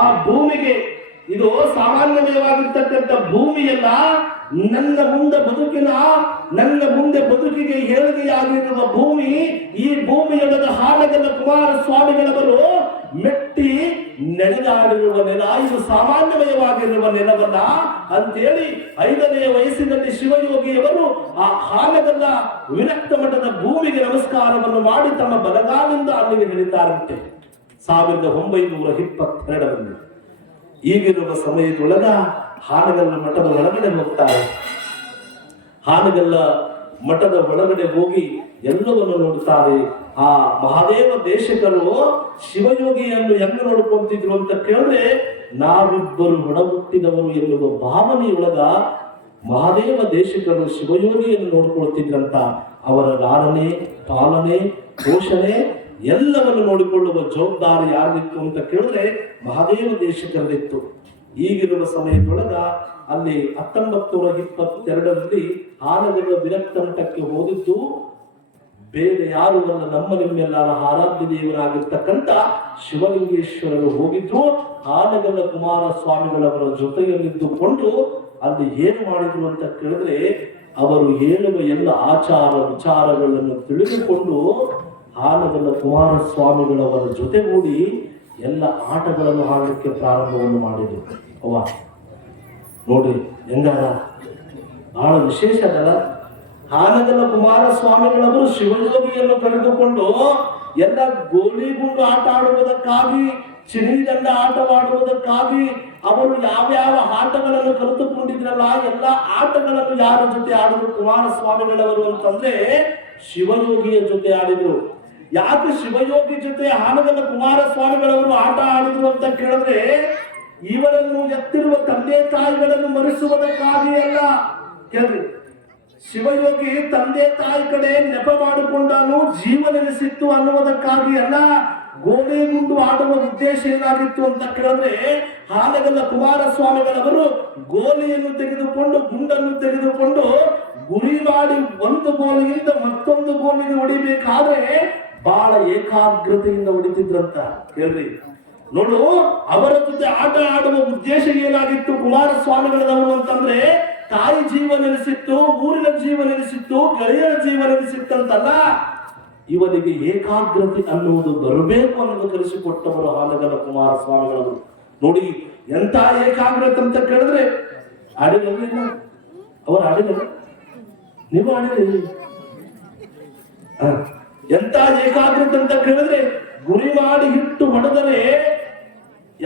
ಆ ಭೂಮಿಗೆ, ಇದು ಸಾಮಾನ್ಯವಾಗಿರ್ತಕ್ಕಂಥ ಭೂಮಿಯಲ್ಲ, ನನ್ನ ಮುಂದೆ ಬದುಕಿಗೆ ಏಳಿಗೆಯಾಗಿರುವ ಭೂಮಿ. ಈ ಭೂಮಿಯೊಳಗ ಹಾನಗಲ್ಲ ಕುಮಾರಸ್ವಾಮಿಗಳವರು ಮೆಟ್ಟಿ ನಡೆದಾಡಿರುವ ನೆಲ, ಇದು ಸಾಮಾನ್ಯಮಯವಾಗಿರುವ ನೆಲವಲ್ಲ ಅಂತೇಳಿ 5ನೇ ವಯಸ್ಸಿನಲ್ಲಿ ಶಿವಯೋಗಿಯವರು ಆ ಹಾನಗಲ್ಲ ವಿರಕ್ತ ಮಠದ ಭೂಮಿಗೆ ನಮಸ್ಕಾರವನ್ನು ಮಾಡಿ ತಮ್ಮ ಬಲಗಾಲಿಂದ ಅಲ್ಲಿಗೆ ಇಳಿತಾರಂತೆ 1922ರಲ್ಲಿ. ಈಗಿರುವ ಸಮಯದೊಳಗ ಹಾನಗಲ್ಲ ಮಠದ ಒಳಗಡೆ ಹೋಗ್ತಾರೆ. ಹಾನಗಲ್ಲ ಮಠದ ಒಳಗಡೆ ಹೋಗಿ ಎಲ್ಲವನ್ನು ನೋಡ್ತಾರೆ. ಆ ಮಹಾದೇವ ದೇಶಕರು ಶಿವಯೋಗಿಯನ್ನು ಹೆಂಗ ನೋಡ್ಕೊಂತಿದ್ರು ಅಂತ ಕೇಳಿದ್ರೆ, ನಾವಿಬ್ಬರು ಒಡಹುಟ್ಟಿದವರು ಎನ್ನುವ ಭಾವನೆಯೊಳಗ ಮಹಾದೇವ ದೇಶಕರು ಶಿವಯೋಗಿಯನ್ನು ನೋಡ್ಕೊಳ್ತಿದ್ರಂತ. ಅವರ ಲಾಲನೆ, ಪಾಲನೆ, ಪೋಷಣೆ ಎಲ್ಲವನ್ನು ನೋಡಿಕೊಳ್ಳುವ ಜವಾಬ್ದಾರಿ ಯಾರಿತ್ತು ಅಂತ ಕೇಳಿದ್ರೆ ಮಹಾದೇವ ದೇಶಕರದಿತ್ತು. ಈಗಿರುವ ಸಮಯದೊಳಗ ಅಲ್ಲಿ 1922ರಲ್ಲಿ ಹಾನಗಲ್ಲ ವಿರಕ್ತ ಮಠಕ್ಕೆ ಹೋಗಿದ್ದು ಬೇರೆ ಯಾರು ಅಲ್ಲ, ನಮ್ಮ ನಿಮ್ಮೆಲ್ಲರ ಆರಾಧ್ಯ ದೇವರಾಗಿರ್ತಕ್ಕಂಥ ಶಿವಲಿಂಗೇಶ್ವರರು ಹೋಗಿದ್ರು. ಹಾನಗಲ್ಲ ಕುಮಾರಸ್ವಾಮಿಗಳವರ ಜೊತೆಯಲ್ಲಿದ್ದುಕೊಂಡು ಅಲ್ಲಿ ಏನು ಮಾಡಿದ್ರು ಅಂತ ಕೇಳಿದ್ರೆ, ಅವರು ಹೇಳುವ ಎಲ್ಲ ಆಚಾರ ವಿಚಾರಗಳನ್ನು ತಿಳಿದುಕೊಂಡು ಹಾನಗಲ್ಲ ಕುಮಾರಸ್ವಾಮಿಗಳವರ ಜೊತೆಗೂಡಿ ಎಲ್ಲ ಆಟಗಳನ್ನು ಆಡಲಿಕ್ಕೆ ಪ್ರಾರಂಭವನ್ನು ಮಾಡಿದ್ರು. ನೋಡ್ರಿ ಹೆಂಗಾರ ಬಹಳ ವಿಶೇಷ ಅದಲ್ಲ. ಹಾನಗಲ್ಲ ಕುಮಾರಸ್ವಾಮಿಗಳವರು ಶಿವಯೋಗಿಯನ್ನು ಕರೆದುಕೊಂಡು ಎಲ್ಲ ಗೋಲಿಗುಂಡು ಆಟ ಆಡುವುದಕ್ಕಾಗಿ, ಚಿಣಿದಂಡ ಆಟವಾಡುವುದಕ್ಕಾಗಿ ಅವರು ಯಾವ್ಯಾವ ಆಟಗಳನ್ನು ಕಲಿತುಕೊಂಡಿದ್ರಲ್ಲ, ಎಲ್ಲ ಆಟಗಳನ್ನು ಯಾರ ಜೊತೆ ಆಡಿದ್ರು ಕುಮಾರಸ್ವಾಮಿಗಳವರು ಅಂತಂದ್ರೆ ಶಿವಯೋಗಿಯ ಜೊತೆ ಆಡಿದ್ರು. ಯಾಕೆ ಶಿವಯೋಗಿ ಜೊತೆ ಹಾನಗಲ್ಲ ಕುಮಾರಸ್ವಾಮಿಗಳವರು ಆಟ ಆಡಿದ್ರು ಅಂತ ಕೇಳಿದ್ರೆ, ಇವರನ್ನು ಎತ್ತಿರುವ ತಂದೆ ತಾಯಿಗಳನ್ನು ಮರೆಸುವುದಕ್ಕಾಗಿ ಅಲ್ಲ. ಕೇಳ್ರಿ, ಶಿವಯೋಗಿ ತಂದೆ ತಾಯಿ ಕಡೆ ನೆಪ ಮಾಡಿಕೊಂಡನು, ಜೀವ ನೆಲೆಸಿತ್ತು ಅನ್ನುವುದಕ್ಕಾಗಿ ಅಲ್ಲ. ಗೋಲಿಗುಂಡು ಆಡುವ ಉದ್ದೇಶ ಏನಾಗಿತ್ತು ಅಂತ ಕೇಳಿದ್ರೆ, ಹಾನಗಲ್ಲ ಕುಮಾರಸ್ವಾಮಿಗಳವರು ಗೋಲಿಯನ್ನು ತೆಗೆದುಕೊಂಡು ಗುಂಡನ್ನು ತೆಗೆದುಕೊಂಡು ಗುರಿ ಮಾಡಿ ಒಂದು ಗೋಲಿಯಿಂದ ಮತ್ತೊಂದು ಗೋಲಿಗೆ ಹೊಡಿಬೇಕಾದ್ರೆ ಬಹಳ ಏಕಾಗ್ರತೆಯಿಂದ ಹೊಡಿತಿದ್ರಂತ. ಕೇಳ್ರಿ, ನೋಡು, ಅವರ ಜೊತೆ ಆಟ ಆಡುವ ಉದ್ದೇಶ ಏನಾಗಿತ್ತು ಕುಮಾರಸ್ವಾಮಿಗಳವರು ಅಂತಂದ್ರೆ, ತಾಯಿ ಜೀವ ನೆಲೆಸಿತ್ತು, ಊರಿನ ಜೀವ ನೆಲೆಸಿತ್ತು, ಗೆಳೆಯರ ಜೀವ ನೆಲೆಸಿತ್ತಂತಲ್ಲ, ಇವನಿಗೆ ಏಕಾಗ್ರತೆ ಅನ್ನುವುದು ಬರಬೇಕು ಅನ್ನೋದು ಕಲಿಸಿಕೊಟ್ಟವರು ಹಾನಗಲ್ಲ ಕುಮಾರಸ್ವಾಮಿಗಳವರು. ನೋಡಿ ಎಂತ ಏಕಾಗ್ರತೆ ಅಂತ ಕೇಳಿದ್ರೆ, ಆಡಿಲ್ಲ ಅವರು ಆಡಿಲ್ಲ, ನೀವು ಆಡಿಲ್ಲ. ಎಂತ ಏಕಾಗ್ರತೆ ಅಂತ ಕೇಳಿದ್ರೆ ಗುರಿ ಮಾಡಿ ಇಟ್ಟು ಹೊಡೆದರೆ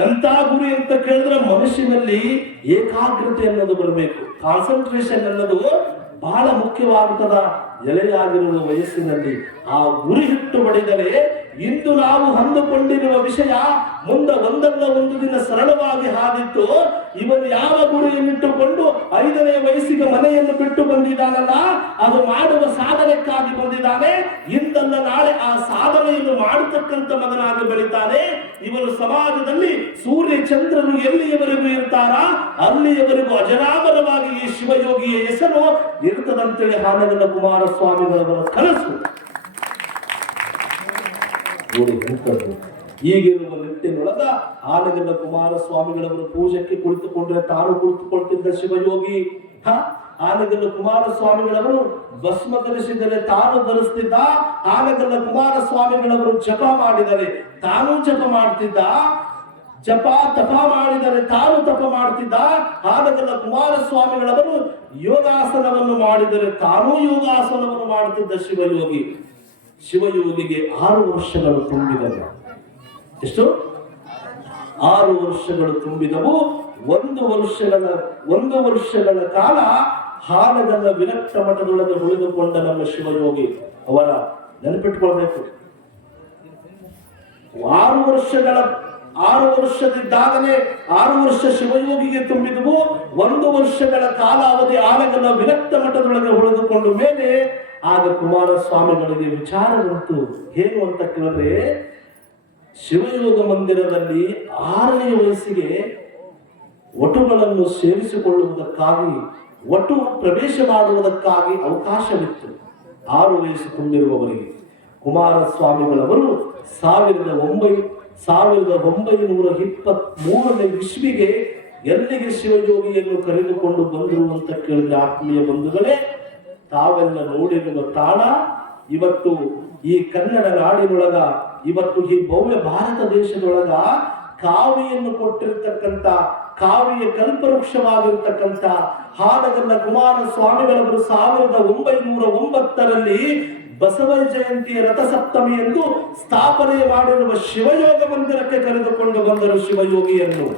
ಎಂತ ಗುರಿ ಅಂತ ಕೇಳಿದ್ರೆ ಮನುಷ್ಯನಲ್ಲಿ ಏಕಾಗ್ರತೆ ಅನ್ನೋದು ಬರಬೇಕು. ಕಾನ್ಸಂಟ್ರೇಷನ್ ಅನ್ನೋದು ಬಹಳ ಮುಖ್ಯವಾಗುತ್ತದ. ಎಲೆಯಾಗಿರುವ ವಯಸ್ಸಿನಲ್ಲಿ ಆ ಗುರಿ ಇಟ್ಟು ಹೊಡೆದರೆ ಇಂದು ನಾವು ಅಂದುಕೊಂಡಿರುವ ವಿಷಯ ಮುಂದೆ ಒಂದಲ್ಲ ಒಂದು ದಿನ ಸರಳವಾಗಿ ಹಾದಿತ್ತು. ಇವನು ಯಾವ ಗುರಿಯನ್ನಿಟ್ಟುಕೊಂಡು 5ನೇ ವಯಸ್ಸಿಗೆ ಮನೆಯನ್ನು ಬಿಟ್ಟು ಬಂದಿದ್ದಾನಲ್ಲ, ಅದು ಮಾಡುವ ಸಾಧನೆಕ್ಕಾಗಿ ಬಂದಿದ್ದಾನೆ. ಇಂದಲ್ಲ ನಾಳೆ ಆ ಸಾಧನೆಯನ್ನು ಮಾಡತಕ್ಕಂತ ಮಗನಾಗಿ ಬೆಳಿತಾನೆ. ಇವನು ಸಮಾಜದಲ್ಲಿ ಸೂರ್ಯ ಚಂದ್ರನು ಎಲ್ಲಿಯವರೆಗೂ ಇರ್ತಾರ ಅಲ್ಲಿಯವರೆಗೂ ಅಜರಾಮರವಾಗಿ ಈ ಶಿವಯೋಗಿಯ ಹೆಸರು ಇರ್ತದಂತೇಳಿ ಹಾನಗಲ್ಲ ಕುಮಾರಸ್ವಾಮಿಗಳವರ ಕನಸು. ಈಗಿರುವ ನಿಟ್ಟಿನೊಳಗ ಆನಗಲ್ಲ ಕುಮಾರಸ್ವಾಮಿಗಳವರ ಪೂಜೆಗೆ ಕುಳಿತುಕೊಂಡ್ರೆ ತಾನು ಕುಳಿತುಕೊಳ್ತಿದ್ದ ಶಿವಯೋಗಿ. ಆನಗಲ್ಲ ಕುಮಾರಸ್ವಾಮಿಗಳವರು ಭಸ್ಮ ಧರಿಸಿದರೆ ತಾನು ಧರಿಸ್ತಿದ್ದ. ಆನಗಲ್ಲ ಕುಮಾರಸ್ವಾಮಿಗಳವರು ಜಪ ಮಾಡಿದರೆ ತಾನು ಜಪ ಮಾಡ್ತಿದ್ದ. ಜಪ ತಪ ಮಾಡಿದರೆ ತಾನು ತಪ ಮಾಡ್ತಿದ್ದ. ಆನಗಲ್ಲ ಕುಮಾರಸ್ವಾಮಿಗಳವರು ಯೋಗಾಸನವನ್ನು ಮಾಡಿದರೆ ತಾನೂ ಯೋಗಾಸನವನ್ನು ಮಾಡುತ್ತಿದ್ದ ಶಿವಯೋಗಿ. ಶಿವಯೋಗಿಗೆ 6 ವರ್ಷಗಳು ತುಂಬಿದವು. ಎಷ್ಟು? 6 ವರ್ಷಗಳು ತುಂಬಿದವು. 1 ವರ್ಷಗಳ ಕಾಲ ಹಾನಗಲ್ಲ ವಿರಕ್ತ ಮಠದೊಳಗೆ ಉಳಿದುಕೊಂಡ ನಮ್ಮ ಶಿವಯೋಗಿ ಅವರ ನೆನಪಿಟ್ಕೊಳ್ಬೇಕು. 6 ವರ್ಷದಿದ್ದಾಗಲೇ 6 ವರ್ಷ ಶಿವಯೋಗಿಗೆ ತುಂಬಿದವು. 1 ವರ್ಷಗಳ ಕಾಲಾವಧಿ ಆನಗಲ್ಲ ವಿರಕ್ತ ಮಠದೊಳಗೆ ಉಳಿದುಕೊಂಡ ಮೇಲೆ ಆಗ ಕುಮಾರಸ್ವಾಮಿಗಳಿಗೆ ವಿಚಾರ ಬಂತು. ಏನು ಅಂತ ಕೇಳಿದ್ರೆ, ಶಿವಯೋಗ ಮಂದಿರದಲ್ಲಿ 6ನೇ ವಯಸ್ಸಿಗೆ ವಟುಗಳನ್ನು ಸೇರಿಸಿಕೊಳ್ಳುವುದಕ್ಕಾಗಿ, ವಟು ಪ್ರವೇಶ ಮಾಡುವುದಕ್ಕಾಗಿ ಅವಕಾಶವಿತ್ತು 6 ವಯಸ್ಸು ತುಂಬಿರುವವರಿಗೆ. ಕುಮಾರಸ್ವಾಮಿಗಳವರು 1923ನೇ ಇಸ್ವಿಗೆ ಎಲ್ಲಿಗೆ ಶಿವಯೋಗಿಯನ್ನು ಕರೆದುಕೊಂಡು ಬಂದರು ಅಂತ ಕೇಳಿದ ಆತ್ಮೀಯ ಬಂಧುಗಳೇ, ತಾವೆಲ್ಲ ನೋಡಿರುವ ತಾಣ ಇವತ್ತು ಈ ಕನ್ನಡ ನಾಡಿನೊಳಗ, ಇವತ್ತು ಈ ಭವ್ಯ ಭಾರತ ದೇಶದೊಳಗ ಕಾವಿಯನ್ನು ಕೊಟ್ಟಿರ್ತಕ್ಕಂಥ, ಕಾವಿಯ ಕಲ್ಪವೃಕ್ಷವಾಗಿರ್ತಕ್ಕಂಥ ಹಾನಗಲ್ಲ ಕುಮಾರಸ್ವಾಮಿಗಳವರು 1909ರಲ್ಲಿ ಬಸವ ಜಯಂತಿಯ ರಥಸಪ್ತಮಿ ಎಂದು ಸ್ಥಾಪನೆ ಮಾಡಿರುವ ಶಿವಯೋಗ ಮಂದಿರಕ್ಕೆ ಕರೆದುಕೊಂಡು ಬಂದರು ಶಿವಯೋಗಿಯನ್ನು.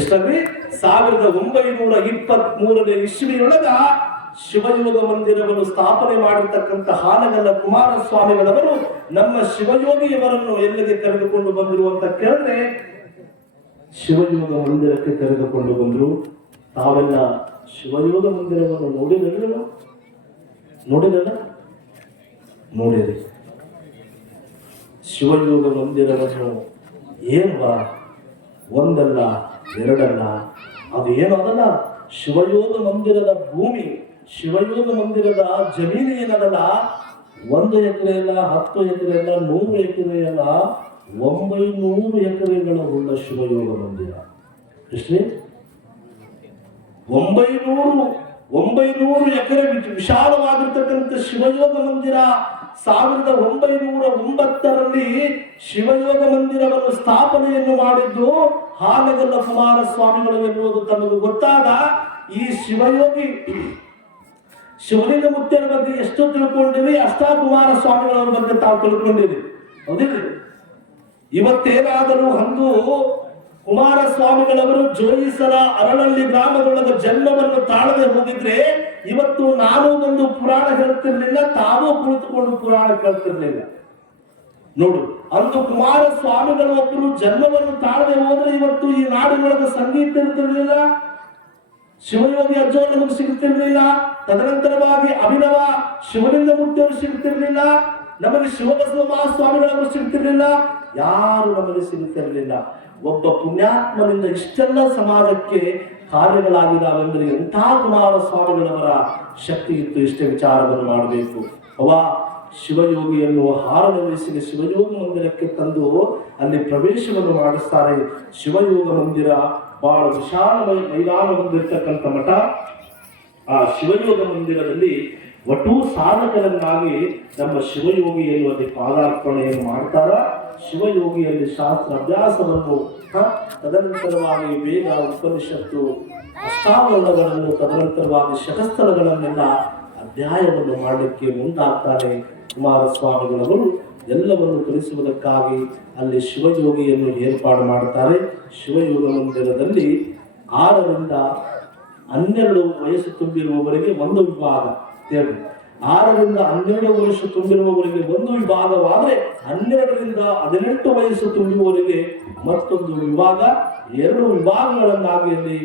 ಎಷ್ಟಾಗ್ರಿ? 1923ನೇ ಇಸ್ವಿಯೊಳಗ ಶಿವಯೋಗ ಮಂದಿರವನ್ನು ಸ್ಥಾಪನೆ ಮಾಡಿರ್ತಕ್ಕಂಥ ಹಾನಗಲ್ಲ ಕುಮಾರಸ್ವಾಮಿಗಳವರು ನಮ್ಮ ಶಿವಯೋಗಿಯವರನ್ನು ಎಲ್ಲಿಗೆ ಕರೆದುಕೊಂಡು ಬಂದರು ಅಂತ ಕೇಳಿದ್ರೆ ಶಿವಯೋಗ ಮಂದಿರಕ್ಕೆ ಕರೆದುಕೊಂಡು ಬಂದರು. ತಾವೆಲ್ಲ ಶಿವಯೋಗ ಮಂದಿರವನ್ನು ನೋಡಿರಲಿಲ್ಲ? ನೋಡಿರಿ. ಶಿವಯೋಗ ಮಂದಿರವನ್ನು ಏನು ಒಂದಲ್ಲ ಎರಡಲ್ಲ, ಅದು ಏನು ಅದಲ್ಲ, ಶಿವಯೋಗ ಮಂದಿರದ ಭೂಮಿ, ಶಿವಯೋಗ ಮಂದಿರದ ಜಮೀನು ಏನದಲ್ಲ, 1 ಎಕರೆ ಅಲ್ಲ, 10 ಎಕರೆ ಅಲ್ಲ, 100 ಎಕರೆ ಅಲ್ಲ, 900 ಎಕರೆಗಳ ಉಳ್ಳ ಶಿವಯೋಗ ಮಂದಿರ. ಕೃಷ್ಣ 900 ಎಕರೆ ವಿಶಾಲವಾಗಿರ್ತಕ್ಕಂಥ ಶಿವಯೋಗ ಮಂದಿರ. 1909ರಲ್ಲಿ ಶಿವಯೋಗ ಮಂದಿರವನ್ನು ಸ್ಥಾಪನೆಯನ್ನು ಮಾಡಿದ್ದು ಹಾನಗಲ್ಲ ಕುಮಾರಸ್ವಾಮಿಗಳು ಎನ್ನುವುದು ತಮಗೆ ಗೊತ್ತಾದ ಈ ಶಿವಯೋಗಿ ಶಿವಲಿಂಗ ಮುತ್ತಿನ ಬಗ್ಗೆ ಎಷ್ಟು ತಿಳ್ಕೊಂಡಿರಿ, ಅಷ್ಟಾ ಕುಮಾರಸ್ವಾಮಿಗಳವರ ಬಗ್ಗೆ ತಾವು ತಿಳ್ಕೊಂಡಿರಿ. ಹೌದಿಲ್ಲ? ಇವತ್ತೇನಾದರೂ ಅಂದು ಕುಮಾರಸ್ವಾಮಿಗಳವರು ಜೋಯಿಸರ ಅರಳಳ್ಳಿ ಗ್ರಾಮದೊಳಗ ಜನ್ಮವನ್ನು ತಾಳದೆ ಹೋಗಿದ್ರೆ ಇವತ್ತು ನಾನು ಬಂದು ಪುರಾಣ ಹೇಳ್ತಿರ್ಲಿಲ್ಲ, ತಾವೂ ಕುಳಿತುಕೊಂಡು ಪುರಾಣ ಕೇಳ್ತಿರ್ಲಿಲ್ಲ. ನೋಡು, ಅಂದು ಕುಮಾರಸ್ವಾಮಿಗಳು ಒಬ್ಬರು ಜನ್ಮವನ್ನು ತಾಳದೆ ಹೋದ್ರೆ ಇವತ್ತು ಈ ನಾಡಿನೊಳಗ ಸಂಗೀತ ಇರ್ತಿರ್ಲಿಲ್ಲ, ಶಿವಯೋಗಿ ಅಜ್ಜೋರ್ ನಮಗೆ ಸಿಗ್ತಿರ್ಲಿಲ್ಲ, ತದನಂತರವಾಗಿ ಅಭಿನವ ಶಿವಲಿಂಗ ಮುತ್ತಿಯವರು ಸಿಗ್ತಿರ್ಲಿಲ್ಲ, ನಮಗೆ ಶಿವಬಸವ ಮಹಾಸ್ವಾಮಿಗಳವರು ಸಿಗ್ತಿರ್ಲಿಲ್ಲ, ಯಾರು ನಮಗೆ ಸಿಗುತ್ತಿರಲಿಲ್ಲ. ಒಬ್ಬ ಪುಣ್ಯಾತ್ಮನಿಂದ ಇಷ್ಟೆಲ್ಲ ಸಮಾಜಕ್ಕೆ ಕಾರ್ಯಗಳಾಗಿದ್ದಾವೆಂದರೆ ಎಂಥ ಕುಮಾರಸ್ವಾಮಿಗಳವರ ಶಕ್ತಿ ಇತ್ತು. ಇಷ್ಟೇ ವಿಚಾರವನ್ನು ಮಾಡಬೇಕು. ಶಿವಯೋಗಿಯನ್ನು 6ನೇ ವಯಸ್ಸಿಗೆ ಶಿವಯೋಗ ಮಂದಿರಕ್ಕೆ ತಂದು ಅಲ್ಲಿ ಪ್ರವೇಶವನ್ನು ಮಾಡಿಸ್ತಾರೆ. ಶಿವಯೋಗ ಮಂದಿರ ಬಹಳ ವಿಶಾಲ ಮೈದಾನ ಹೊಂದಿರತಕ್ಕಂಥ ಮಠ. ಆ ಶಿವಯೋಗ ಮಂದಿರದಲ್ಲಿ ಒಟ್ಟು ಸಾಧಕರನ್ನಾಗಿ ನಮ್ಮ ಶಿವಯೋಗಿಯನ್ನು ಅಲ್ಲಿ ಪಾದಾರ್ಪಣೆಯನ್ನು ಮಾಡ್ತಾರ. ಶಿವಯೋಗಿಯಲ್ಲಿ ಶಾಸ್ತ್ರ ಅಭ್ಯಾಸವನ್ನು, ತದನಂತರವಾಗಿ ವೇದ ಉಪನಿಷತ್ತು ಅಷ್ಟಾವರಣಗಳನ್ನು, ತದನಂತರವಾಗಿ ಶತಸ್ಥಳಗಳನ್ನೆಲ್ಲ ಅಧ್ಯಾಯವನ್ನು ಮಾಡಲಿಕ್ಕೆ ಮುಂದಾಗ್ತಾರೆ. ಕುಮಾರಸ್ವಾಮಿಗಳವರು ಎಲ್ಲವನ್ನು ಕಲಿಸುವುದಕ್ಕಾಗಿ ಅಲ್ಲಿ ಶಿವಯೋಗಿಯನ್ನು ಏರ್ಪಾಡು ಮಾಡುತ್ತಾರೆ. ಶಿವಯೋಗ ಮಂದಿರದಲ್ಲಿ 6ರಿಂದ 12 ವಯಸ್ಸು ತುಂಬಿರುವವರಿಗೆ ಒಂದು ವಿಭಾಗ, 6ರಿಂದ 12 ವರ್ಷ ತುಂಬಿರುವವರಿಗೆ ಒಂದು ವಿಭಾಗವಾದರೆ 12ರಿಂದ 18 ವಯಸ್ಸು ತುಂಬುವವರಿಗೆ ಮತ್ತೊಂದು ವಿಭಾಗ, 2 ವಿಭಾಗಗಳನ್ನಾಗಿ ಅಲ್ಲಿ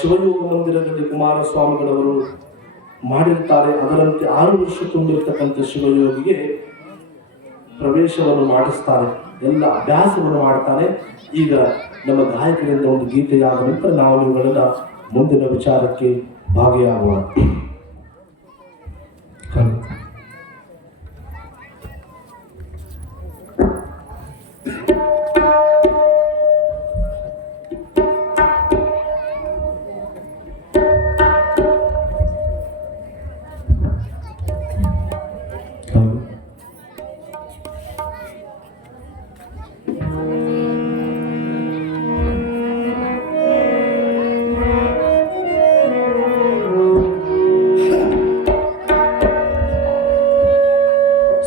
ಶಿವಯೋಗ ಮಂದಿರದಲ್ಲಿ ಕುಮಾರಸ್ವಾಮಿಗಳವರು ಮಾಡಿರ್ತಾರೆ. ಅದರಂತೆ 6 ವರ್ಷ ತುಂಬಿರ್ತಕ್ಕಂಥ ಶಿವಯೋಗಿಗೆ ಪ್ರವೇಶವನ್ನು ಮಾಡಿಸ್ತಾರೆ, ಎಲ್ಲ ಅಭ್ಯಾಸವನ್ನು ಮಾಡ್ತಾರೆ. ಈಗ ನಮ್ಮ ಗಾಯಕರಿಂದ ಒಂದು ಗೀತೆಯಾದ ನಂತರ ನಾವು ಇವುಗಳೆಲ್ಲ ಮುಂದಿನ ವಿಚಾರಕ್ಕೆ ಭಾಗಿಯಾಗುವ.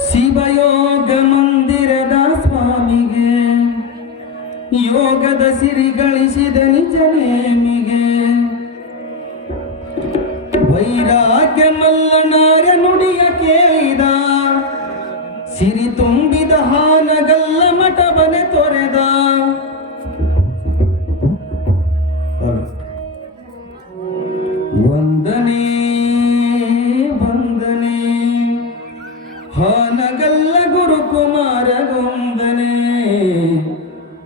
ಶಿವಯೋಗ ಮಂದಿರದ ಸ್ವಾಮಿಗೆ ಯೋಗದ ಸಿರಿ ಗಳಿಸಿದ ನಿಜ ನೇಮಿಗೆ ವೈರಾಗ್ಯ ಮಲ್ಲನಾರ ನುಡಿಯ ಕೇಳಿದ ಸಿರಿ ತುಂಬಿದ ಹಾನಗಲ್ಲ ಮಠವನೆ ತೊರೆದ. ವಂದನೆ ವಂದನೆ ಹಾನಗಲ್ಲ ಗುರುಕುಮಾರ ಗೊಂದನೆ,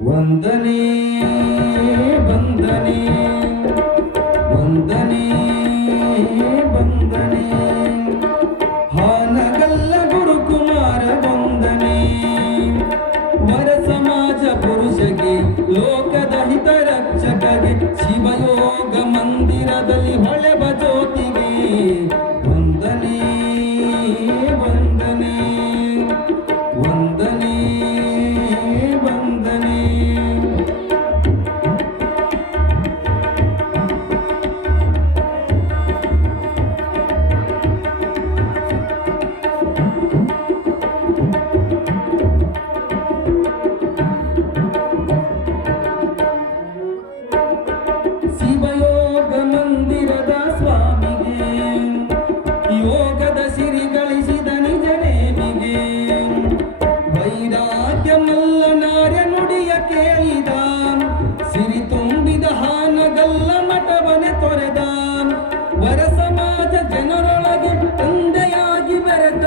ವಂದನೆ ವಂದನೆ ವಂದನೆ ವಂದನೆ ಹಾನಗಲ್ಲ ಗುರುಕುಮಾರ ಗೊಂದನೆ. ವರ ಸಮಾಜ ಪುರುಷಗೆ ಲೋಕದ ಹಿತ ರಕ್ಷಕಗೆ ಶಿವಯೋಗ ಮಂದಿರದಲ್ಲಿ ಹೊಳೆವ ಜ್ಯೋತಿಗೆ ವಂದನೆ ವಂದನೆ ವಂದನೆ ವಂದನೆ. ಶಿವಯೋಗ ಮಂದಿರದ ಸ್ವಾಮಿಗೆ ಯೋಗದ ಸಿರಿ ಗಳಿಸಿದ ನಿಜ ನೇಮಿಗೆ ವೈರಾಗ್ಯ ಮಲ್ಲನಾರ್ಯ ನುಡಿಯ ಕೇಳಿದ ಸಿರಿ ತುಂಬಿದ ಹಾನಗಲ್ಲ ಮಠವನೆ ತೊರೆದ. ವರ ಸಮಾಜ ಜನರೊಳಗೆ ತಂದೆಯಾಗಿ ಬೆರೆತ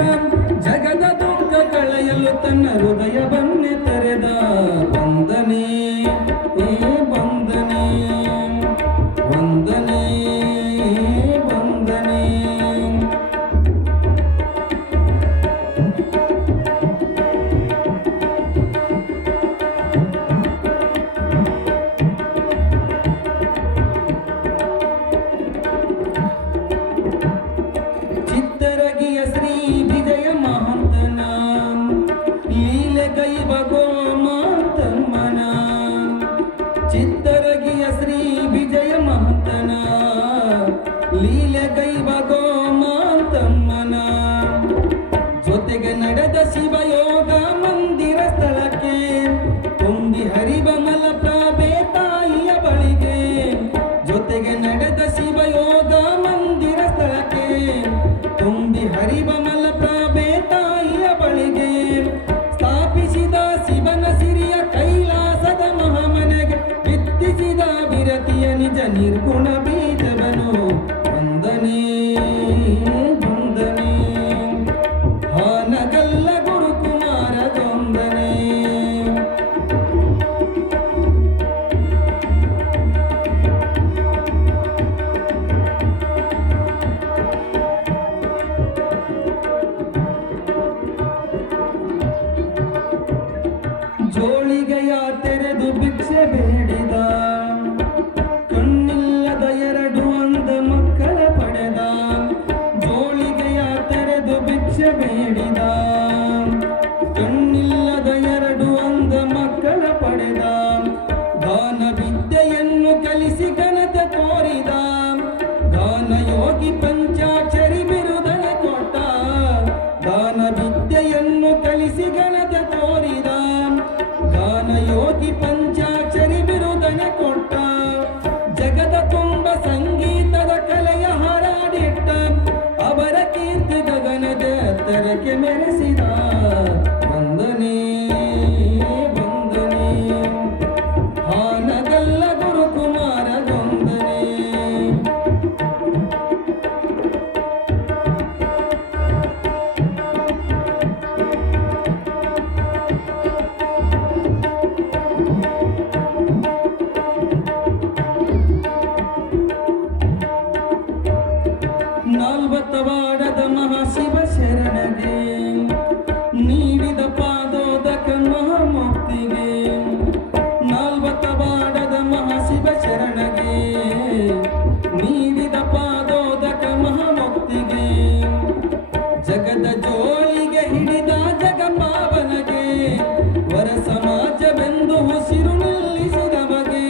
ಜಗದ ದುಃಖ ಕಳೆಯಲು ತನ್ನ ಹೃದಯವನ್ನೇ ತೆರೆದ. ವಂದನೆ ವಂದನೆ ವಂದನೆ ವಂದನೆ. ಚಿತ್ತರಗಿಯ ಶ್ರೀ ವಿಜಯ ಮಹಂತನ ಲೀಲೆಗೈವ ಗೋಮಾಂತಮ್ಮನ. ಚಿತ್ತರಗಿಯ ಶ್ರೀ ವಿಜಯ ಮಹಂತನ ಲೀಲೆಗೈವ ಗೋಮಾಂತಮ್ಮನ ಜೊತೆಗೆ ನಡೆದ ಶಿವಯೋಗ ಮಂದಿರ ಸ್ಥಳಕ್ಕೆ ತುಂಬಿ ಹರಿವ ಮಲಪ್ರಭೆ ತಾಯಿಯ ಬಳಿಗೆ. ಜೊತೆಗೆ ನಡೆದ ಶಿವಯೋಗ ಮಂದಿರ ಸ್ಥಳಕ್ಕೆ ತುಂಬಿ ಹರಿವ ಮಲಪ್ರಭೆ ತಾಯಿಯ ಬಳಿಗೆ. ಸ್ಥಾಪಿಸಿದ ಶಿವನ ಸಿರಿಯ ಕೈಲಾಸದ ಮಹಾಮನೆಗೆ ಬಿತ್ತಿಸಿದ ವಿರತಿಯ ನಿಜ ನಿರ್ಗುಣ ಬೀಜವನು. ವಂದನೆ ವಂದನೆ ಹಾನಗಲ್ಲ ಗುರುಕುಮಾರ ಗೊಂದನೆ. ಜೋಳಿಗೆಯ ತೆರೆದು ಭಿಕ್ಷೆ ಬೇಡಿದ ಕಣ್ಣಿಲ್ಲದ 2 ಅಂಧ ಮಕ್ಕಳ ಪಡೆದ. ಜೋಳಿಗೆಯ ತೆರೆದು ಭಿಕ್ಷೆ ಬೇಡಿದ ಕಣ್ಣಿಲ್ಲದ 2 ಅಂಧ ಮಕ್ಕಳ ಪಡೆದ. ದಾನ ವಿದ್ಯೆಯನ್ನು ಕಲಿಸಿ ಘನತೆ ತೋರಿದ ದಾನ ಯೋಗಿ ಪಂಚಾಕ್ಷರಿ ಬಿರು ಎತ್ತರಕ್ಕೆ ಮೆರೆಸಿದ ವಂದನೆ ವಂದನೆ ಹಾನಗಲ್ಲ ಗುರುಕುಮಾರ ವಂದನೆ. ನಾಲ್ವತ್ತವಾಡದ ಮಹಾಶಿವ ಶರಣಗೆ ನೀಡಿದ ಪಾದೋದಕ ಮಹಾಮುಕ್ತಿಗೆ. ನಾಲ್ವತ್ತವಾಡದ ಮಹಾಶಿವ ಶರಣಗೆ ನೀಡಿದ ಪಾದೋದಕ ಮಹಾಮುಕ್ತಿಗೆ. ಜಗದ ಜೋಳಿಗೆ ಹಿಡಿದ ಜಗಪಾವನಗೆ ವರ ಸಮಾಜವೆಂದು ಉಸಿರು ನಿಲ್ಲಿಸಿದ ಬಗೆ.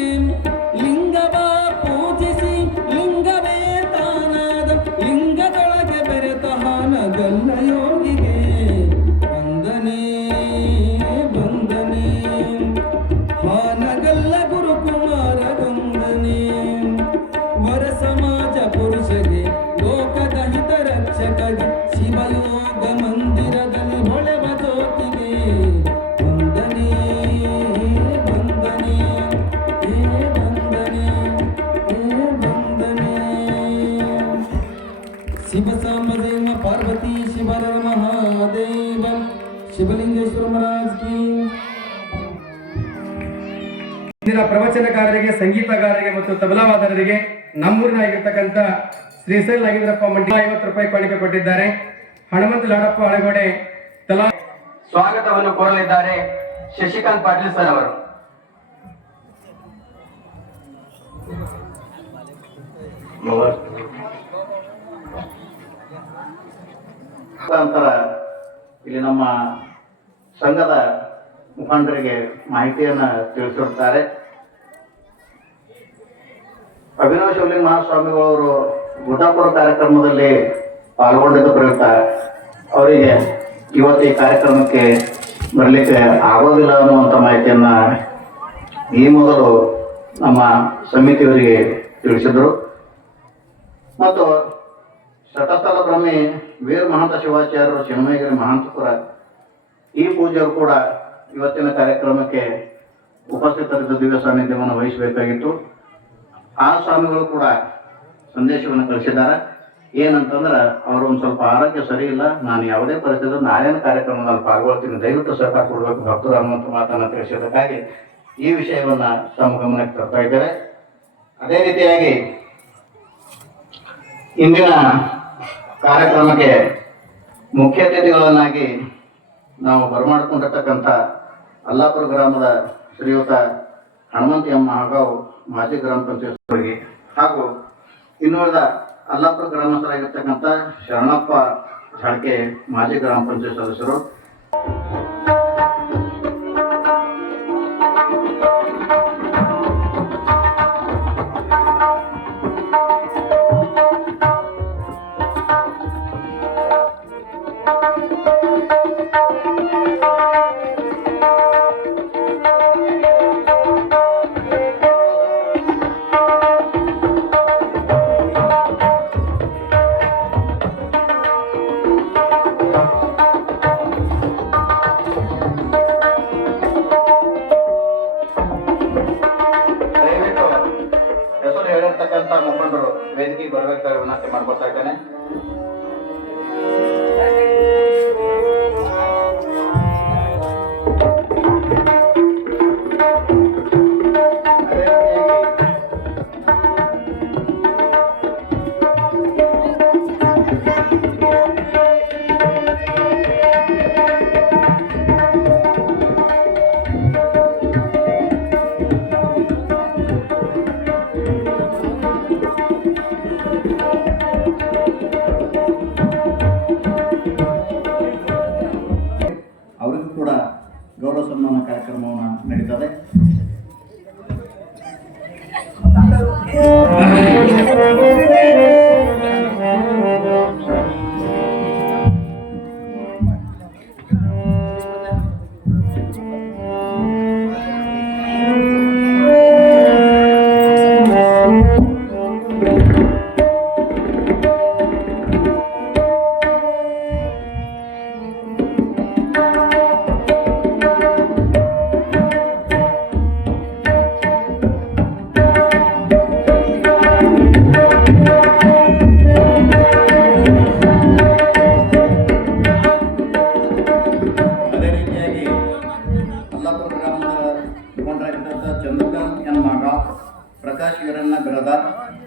ಲಿಂಗವ ಪೂಜಿಸಿ ಲಿಂಗವೇ ತಾನಾದ ಲಿಂಗದೊಳಗೆ ಬೆರೆತ ಹಾನಗಲ್ಲ ಯೋಗಿಗೆ ವಂದನೆ ವಂದನೆ ಹಾನಗಲ್ಲ ಗುರುಕುಮಾರ ವಂದನೆ. ವರ ಸಮಾಜ ಪುರುಷಗೆ ಲೋಕದ ಹಿತ ರಕ್ಷಕಗೆ ಶಿವಯೋಗ ಮಂದಿರದಲ್ಲಿ ಹೊಳೆವ ಜ್ಯೋತಿಗೆ ವಂದನೆ ವಂದನೆ ವಂದನೆ ವಂದನೆ. ಶಿವ ಸಾಂಬದೇವ ಪಾರ್ವತಿ ಶಿವರ ಮಹಾದೇವ ಶಿವಲಿಂಗೇಶ್ವರ ಮಹಾರಾಜ್ ಕಿ. ಇಂದಿನ ಪ್ರವಚನಕಾರರಿಗೆ, ಸಂಗೀತಗಾರರಿಗೆ ಮತ್ತು ತಬಲಾವಾದಕರಿಗೆ ನಮ್ಮೂರಿನಾಗಿರ್ತಕ್ಕಂಥ ಶ್ರೀಶೈಲ ನಾಗೇಂದ್ರಪ್ಪ ಮಂಡಿ 50 ರೂಪಾಯಿ ಕಾಣಿಕೆ ಕೊಟ್ಟಿದ್ದಾರೆ. ಹನುಮಂತ ಲಾಡಪ್ಪ ಹಳಗೋಡೆ ತಲಾ ಸ್ವಾಗತವನ್ನು ಕೋರಲಿದ್ದಾರೆ ಶಶಿಕಾಂತ್ ಪಾಟೀಲ್ ಸರ್ ಅವರು. ನಂತರ ಇಲ್ಲಿ ನಮ್ಮ ಸಂಘದ ಮುಖಂಡರಿಗೆ ಮಾಹಿತಿಯನ್ನ ತಿಳಿಸಿರುತ್ತಾರೆ. ಅಭಿನವ ಶಿವಲಿಂಗ ಮಹಾಸ್ವಾಮಿಗಳವರು ಗುಡ್ಡಾಪುರ ಕಾರ್ಯಕ್ರಮದಲ್ಲಿ ಪಾಲ್ಗೊಂಡಿದ್ದ ಪ್ರಯುಕ್ತ ಅವರಿಗೆ ಇವತ್ತು ಈ ಕಾರ್ಯಕ್ರಮಕ್ಕೆ ಬರಲಿಕ್ಕೆ ಆಗೋದಿಲ್ಲ ಅನ್ನುವಂಥ ಮಾಹಿತಿಯನ್ನ ಈ ಮೊದಲು ನಮ್ಮ ಸಮಿತಿಯವರಿಗೆ ತಿಳಿಸಿದರು. ಮತ್ತು ಶತಸ್ಥಲ ಬ್ರಹ್ಮಿ ವೀರ ಮಹಂತ ಶಿವಾಚಾರ್ಯರು ಚಿನ್ಮಯಗಿರಿ ಮಹಾಂತಪುರ ಈ ಪೂಜ್ಯರು ಕೂಡ ಇವತ್ತಿನ ಕಾರ್ಯಕ್ರಮಕ್ಕೆ ಉಪಸ್ಥಿತರಿದ್ದ ದಿವ್ಯ ಸಾನ್ನಿಧ್ಯವನ್ನು ವಹಿಸಬೇಕಾಗಿತ್ತು. ಆ ಸ್ವಾಮಿಗಳು ಕೂಡ ಸಂದೇಶವನ್ನು ಕಳಿಸಿದ್ದಾರೆ. ಏನಂತಂದ್ರೆ ಅವರು ಒಂದು ಸ್ವಲ್ಪ ಆರೋಗ್ಯ ಸರಿ ಇಲ್ಲ, ನಾನು ಯಾವುದೇ ಪರಿಸ್ಥಿತಿ ನಾಳಿನ ಕಾರ್ಯಕ್ರಮದಲ್ಲಿ ಪಾಲ್ಗೊಳ್ತೀನಿ, ದಯವಿಟ್ಟು ಸಹಕಾರ ಕೊಡಬೇಕು ಭಕ್ತರು ಅನ್ನುವಂಥ ಮಾತನ್ನು ತಿಳಿಸಿದ್ದಕ್ಕಾಗಿ ಈ ವಿಷಯವನ್ನ ತಮ್ಮ ಗಮನಕ್ಕೆ ತರ್ತಾ ಇದ್ದಾರೆ. ಅದೇ ರೀತಿಯಾಗಿ ಇಂದಿನ ಕಾರ್ಯಕ್ರಮಕ್ಕೆ ಮುಖ್ಯ ಅತಿಥಿಗಳನ್ನಾಗಿ ನಾವು ಬರಮಾಡಿಕೊಂಡಿರ್ತಕ್ಕಂಥ ಅಲ್ಲಾಪುರ ಗ್ರಾಮದ ಶ್ರೀಯುತ ಹನುಮಂತ ಎಂ ಹಾಗಾವ್ ಮಾಜಿ ಗ್ರಾಮ ಪಂಚಾಯತ್ ಹಾಗೂ ಇನ್ನುಳಿದ ಅಲ್ಲಾಪುರ ಗ್ರಾಮಸ್ಥರಾಗಿರ್ತಕ್ಕಂಥ ಶರಣಪ್ಪ ಝಾಡ್ಕೆ ಮಾಜಿ ಗ್ರಾಮ ಪಂಚಾಯತ್ ಸದಸ್ಯರು, ಹೇಳಿರ್ತಕ್ಕಂಥ ಮುಖಂಡರು ವೇದಿಕೆಗೆ ಬರಬೇಕಾಗಿ ವಿನಂತಿ ಮಾಡ್ಕೊತಾ ಇದ್ದೇನೆ.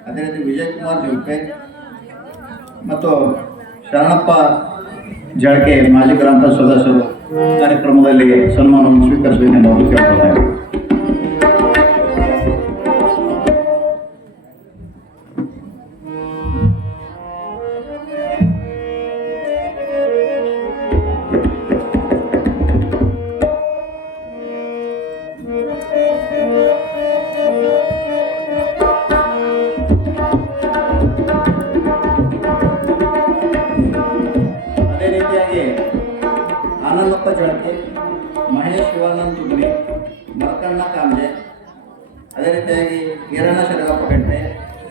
ಅದೇ ರೀತಿ ವಿಜಯಕುಮಾರ್ ಜುಲ್ಪೆ ಮತ್ತು ಶರಣಪ್ಪ ಜಾಳಕೆ ಮಾಜಿ ಗ್ರಾಮ ಪಂಚಾಯತ್ ಸದಸ್ಯರು ಕಾರ್ಯಕ್ರಮದಲ್ಲಿ ಸನ್ಮಾನವನ್ನು ಸ್ವೀಕರಿಸಬೇಕೆಂದು ಅವರು ಕೇಳಿಕೊಳ್ಳುತ್ತಾರೆ. ಅದೇ ರೀತಿಯಾಗಿ ಆನಂದಪ್ಪ ಜಳಕೆ, ಮಹೇಶ್ ಶಿವಾನಂದ ತುಗಡಿ, ಮರಕಣ್ಣ ಕಾಂಜೆ, ಅದೇ ರೀತಿಯಾಗಿ ಈರಣ್ಣ ಶರಗಪ್ಪ ಗಂಟೆ,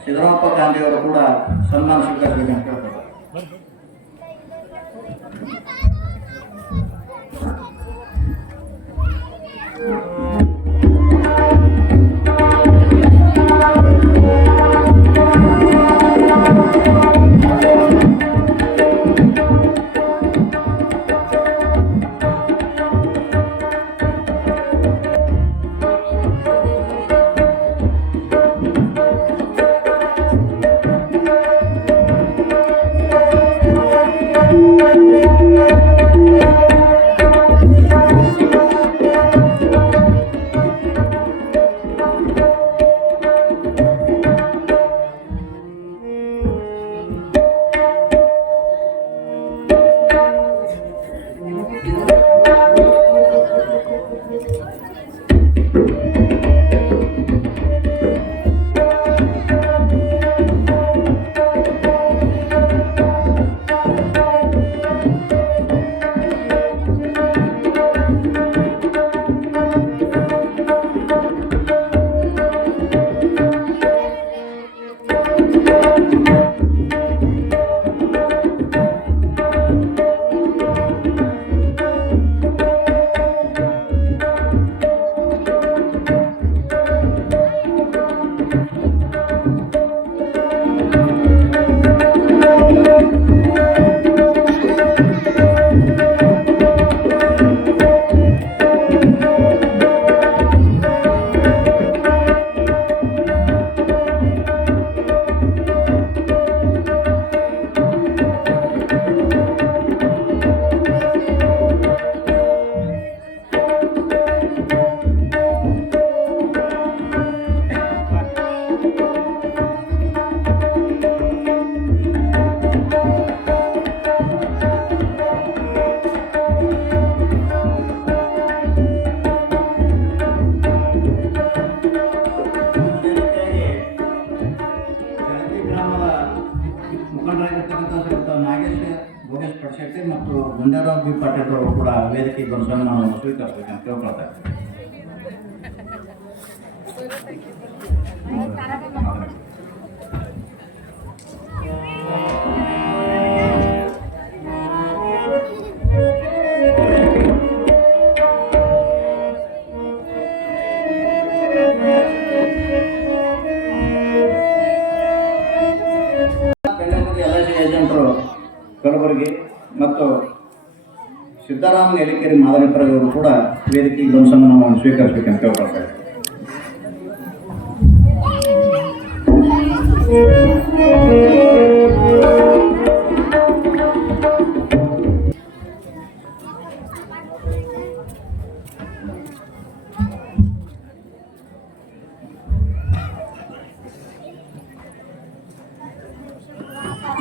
ಸಿದ್ದರಾಮಪ್ಪ ಗಾಂಧಿಯವರು ಕೂಡ ಸನ್ಮಾನ ಸ್ವೀಕರಿಸಬೇಕಂತ ಹೇಳ್ತಾರೆ. ಮತ್ತು ಗುಂಡಾರಾವ್ ಬಿ ಪಾಟೀಲ್ ಅವರು ಕೂಡ ವೇದಿಕೆಗೆ ಒಂದು ಸನ್ಮಾನವನ್ನು ಸ್ವೀಕರಿಸಬೇಕಂತ ಕೇಳ್ಕೊಳ್ತಾರೆ. ಏಜೆಂಟರು ಕಲಬುರಗಿ ಮತ್ತು ಸಿದ್ದರಾಮ ಯಲಿಕೆರೆ ಮಾದರಿಪುರವರು ಕೂಡ ವೇದಿಕೆಗೆ ಒಂದು ಸನ್ಮಾನವನ್ನು ಸ್ವೀಕರಿಸಬೇಕಂತ ಕೇಳ್ಕೊಳ್ತಾರೆ.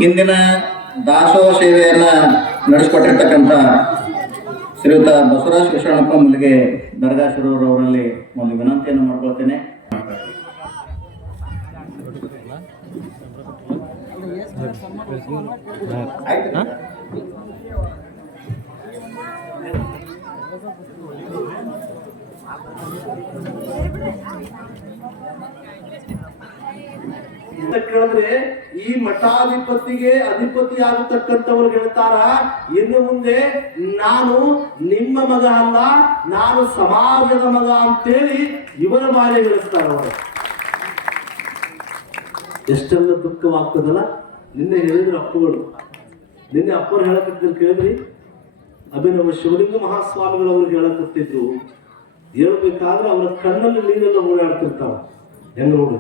ಇಂದಿನ ದಾಸೋಹ ಸೇವೆಯನ್ನ ನಡೆಸಿಕೊಟ್ಟಿರ್ತಕ್ಕಂಥ ಶ್ರೀಯುತ ಬಸವರಾಜ ಕೃಷ್ಣಪ್ಪ ಮಲ್ಲಿಗೆ ದರ್ಗಾ ಶಿರೂರವರಲ್ಲಿ ಒಂದು ವಿನಂತಿಯನ್ನು ಮಾಡ್ಕೊಳ್ತೇನೆ. ಕೇಳಿದ್ರೆ ಈ ಮಠಾಧಿಪತಿಗೆ ಅಧಿಪತಿ ಆಗತಕ್ಕಂಥವ್ರು ಹೇಳ್ತಾರ, ಇನ್ನು ಮುಂದೆ ನಾನು ನಿಮ್ಮ ಮಗ ಅಲ್ಲ, ನಾನು ಸಮಾಜದ ಮಗ ಅಂತೇಳಿ ಇವರ ಬಾಳೆ ಹೇಳಿಸ್ತಾರ. ಅವರು ಎಷ್ಟೆಲ್ಲ ದುಃಖವಾಗ್ತದಲ್ಲ. ನಿನ್ನೆ ಹೇಳಿದ್ರು ಅಪ್ಪಗಳು, ನಿನ್ನೆ ಅಪ್ಪರು ಹೇಳಕತ್ತಿದ್ರು ಕೇಳಿದ್ರಿ. ಅಭಿನವ ಶಿವಲಿಂಗ ಮಹಾಸ್ವಾಮಿಗಳು ಅವ್ರಿಗೆ ಹೇಳಕತ್ತಿದ್ರು. ಹೇಳ್ಬೇಕಾದ್ರೆ ಅವರ ಕಣ್ಣಲ್ಲಿ ನೀರೆಲ್ಲ ಓಡಾಡ್ತಿರ್ತಾವ. ಹೆಂಗ ನೋಡಿ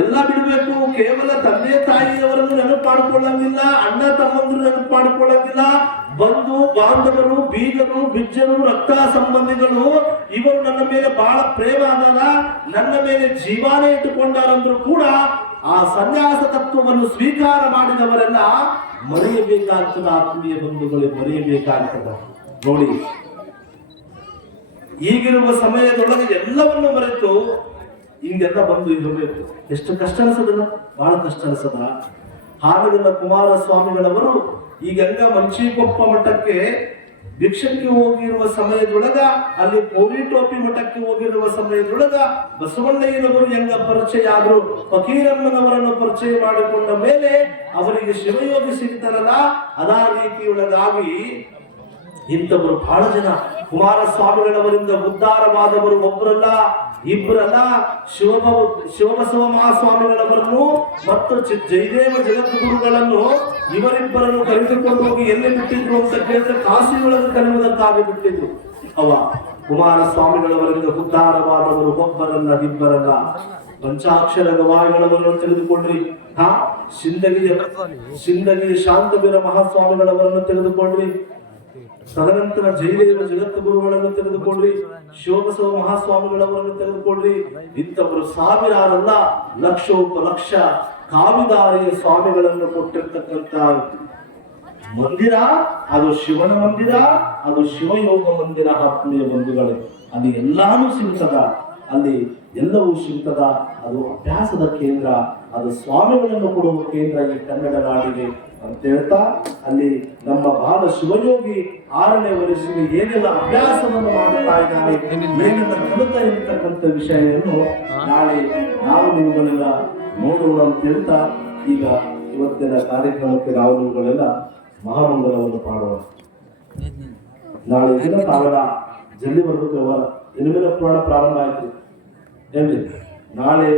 ಎಲ್ಲ ಬಿಡಬೇಕು. ಕೇವಲ ತಂದೆ ತಾಯಿಯವರನ್ನು ನೆನಪು ಮಾಡಿಕೊಳ್ಳಂಗಿಲ್ಲ, ಅಣ್ಣ ತಮ್ಮಂದ್ರು ನೆನಪು ಮಾಡಿಕೊಳ್ಳಂಗಿಲ್ಲ, ಬಂಧು ಬಾಂಧವರು, ಬೀಗರು, ಬಿಜ್ಜರು, ರಕ್ತ ಸಂಬಂಧಿಗಳು ಇವರು ನನ್ನ ಮೇಲೆ ಬಹಳ ಪ್ರೇಮ ಅದಾರ, ನನ್ನ ಮೇಲೆ ಜೀವಾನೇ ಇಟ್ಟುಕೊಂಡಾರಂದ್ರು ಕೂಡ ಆ ಸನ್ಯಾಸ ತತ್ವವನ್ನು ಸ್ವೀಕಾರ ಮಾಡಿದವರೆಲ್ಲ ಮರೆಯಬೇಕಾಗ್ತದ. ಆತ್ಮೀಯ ಬಂಧುಗಳೇ, ಮರೆಯಬೇಕಾಗ್ತದ. ನೋಡಿ, ಈಗಿರುವ ಸಮಯದೊಳಗೆ ಎಲ್ಲವನ್ನು ಮರೆತು ಹಿಂಗೆಲ್ಲ ಬಂದು ಇರಬೇಕು. ಎಷ್ಟು ಕಷ್ಟ ಅನಿಸದಲ್ಲ, ಬಹಳ ಕಷ್ಟ ಅನಿಸದ. ಹಾಗಲ್ಲ ಕುಮಾರಸ್ವಾಮಿಗಳವರು ಈ ಗಂಗಾ ಮಂಚಿಕೊಪ್ಪ ಮಠಕ್ಕೆ ಭಿಕ್ಷಕ್ಕೆ ಹೋಗಿರುವ ಸಮಯದೊಳಗ, ಅಲ್ಲಿ ಪೋಲಿ ಟೋಪಿ ಮಠಕ್ಕೆ ಹೋಗಿರುವ ಸಮಯದೊಳಗ ಬಸವಣ್ಣಯ್ಯನವರು ಹೆಂಗ ಪರಿಚಯ ಆದ್ರು, ಫಕೀರಮ್ಮನವರನ್ನು ಪರಿಚಯ ಮಾಡಿಕೊಂಡ ಮೇಲೆ ಅವರಿಗೆ ಶಿವಯೋಗಿ ಸಿಗ್ತಾರಲ್ಲ, ಅದೇ ರೀತಿಯೊಳಗಾಗಿ ಇಂಥವರು ಬಹಳ ಜನ ಕುಮಾರಸ್ವಾಮಿಗಳವರಿಂದ ಉದ್ಧಾರವಾದವರು ಒಬ್ಬರಲ್ಲ, ಇಬ್ಬರಲ್ಲ. ಶಿವಬಸವ ಮಹಾಸ್ವಾಮಿಗಳವರನ್ನು ಮತ್ತು ಜಯದೇವ ಜಗದ್ಗುರುಗಳನ್ನು ಇವರಿಬ್ಬರನ್ನು ಕರೆದುಕೊಂಡು ಹೋಗಿ ಎಲ್ಲಿ ಬಿಟ್ಟಿದ್ರು ಅಂತ ಕೇಳಿದ್ರೆ ಕಾಶಿಯೊಳಗೆ ಕರೆಯುವುದಕ್ಕಾಗಿ ಬಿಟ್ಟಿದ್ರು. ಅವ ಕುಮಾರಸ್ವಾಮಿಗಳವರಿಂದ ಉದ್ಧಾರವಾದವರು ಒಬ್ಬರಲ್ಲ, ಇಬ್ಬರಲ್ಲ. ಪಂಚಾಕ್ಷರ ಗವಾಯಿಗಳವರನ್ನು ತೆಗೆದುಕೊಂಡ್ರಿ, ಸಿಂದಗಿಯ ಶಾಂತವೀರ ಮಹಾಸ್ವಾಮಿಗಳವರನ್ನು ತೆಗೆದುಕೊಂಡ್ರಿ, ತದನಂತರ ಜಯದೇವ ಜಗದ್ಗುರುಗಳನ್ನು ತೆಗೆದುಕೊಂಡ್ರಿ, ಶಿವಬಸವ ಮಹಾಸ್ವಾಮಿಗಳವರನ್ನು ತೆಗೆದುಕೊಂಡ್ರಿ. ಇಂಥವರು ಸಾವಿರಾರಲ್ಲ, ಲಕ್ಷೋಪಲಕ್ಷ ಕಾವಿದಾರಿಯ ಸ್ವಾಮಿಗಳನ್ನು ಕೊಟ್ಟಿರ್ತಕ್ಕಂಥ ಮಂದಿರ ಅದು ಶಿವನ ಮಂದಿರ, ಅದು ಶಿವಯೋಗ ಮಂದಿರ. ಆತ್ಮೀಯ ಬಂಧುಗಳೇ, ಅಲ್ಲಿ ಎಲ್ಲಾನು ಸಿಗ್ತದ, ಅಲ್ಲಿ ಎಲ್ಲವೂ ಸಿಗ್ತದ. ಅದು ಅಭ್ಯಾಸದ ಕೇಂದ್ರ, ಅದು ಸ್ವಾಮಿಗಳನ್ನು ಕೊಡುವ ಕೇಂದ್ರ ಈ ಕನ್ನಡ ನಾಡಿಗೆ ಅಂತ ಹೇಳ್ತಾ, ಅಲ್ಲಿ ನಮ್ಮ ಬಾಲ ಶಿವಯೋಗಿ 6ನೇ ವರ್ಷಕ್ಕೆ ಏನೆಲ್ಲ ಅಭ್ಯಾಸವನ್ನು ಮಾಡುತ್ತಾ ಇದ್ದಾರೆ, ಏನೆಲ್ಲ ಕಲಿತಾ ಇರತಕ್ಕಂಥ ವಿಷಯವನ್ನು ನಾಳೆ ನಾವು ನೀವುಗಳೆಲ್ಲ ನೋಡೋಣ ಅಂತ ಹೇಳ್ತಾ, ಈಗ ಇವತ್ತಿನ ಕಾರ್ಯಕ್ರಮಕ್ಕೆ ನಾವು ನೀವುಗಳೆಲ್ಲ ಮಹಾಮಂಗಲವನ್ನು ಪಾಡೋಣ. ನಾಳೆ ದಿನ ತಾವೆಲ್ಲ ಜಲ್ದಿ ಬರಬೇಕು. ಎನಿಮಿನ ಪುರಾಣ ಪ್ರಾರಂಭ ಆಯ್ತು ಏನ್ರಿ, ನಾಳೆ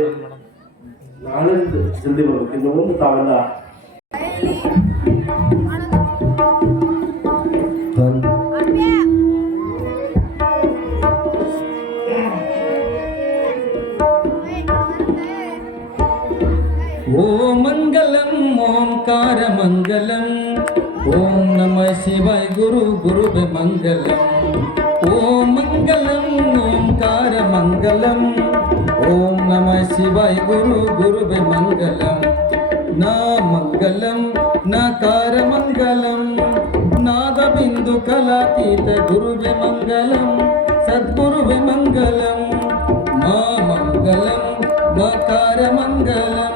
ಜಲ್ದಿ ಬರ್ಬೇಕು. ಇನ್ನು ಮುಂದೆ ತಾವೆಲ್ಲ ಓಂ ಮಂಗಲಂ ಓಂಕಾರ ಮಂಗಲಂ, ಓಂ ನಮಃ ಶಿವಾಯ ಗುರು ಗುರುವೆ ಮಂಗಲಂ. ಓಂ ಮಂಗಲಂ ಓಂಕಾರ ಮಂಗಲಂ, ಓಂ ನಮಃ ಶಿವಾಯ ಗುರು ಗುರುವೆ ಮಂಗಲಂ. ನಾ ಮಂಗಲಂ ನಕಾರ ಮಂಗಲಂ, ನಾದ ಬಿಂದು ಕಲಾತೀತ ಗುರುವೆ ಮಂಗಲಂ, ಸದ್ಗುರುವೆ ಮಂಗಲಂ. ಮಾ ಮಂಗಲಂ ಮಕಾರ ಮಂಗಲಂ,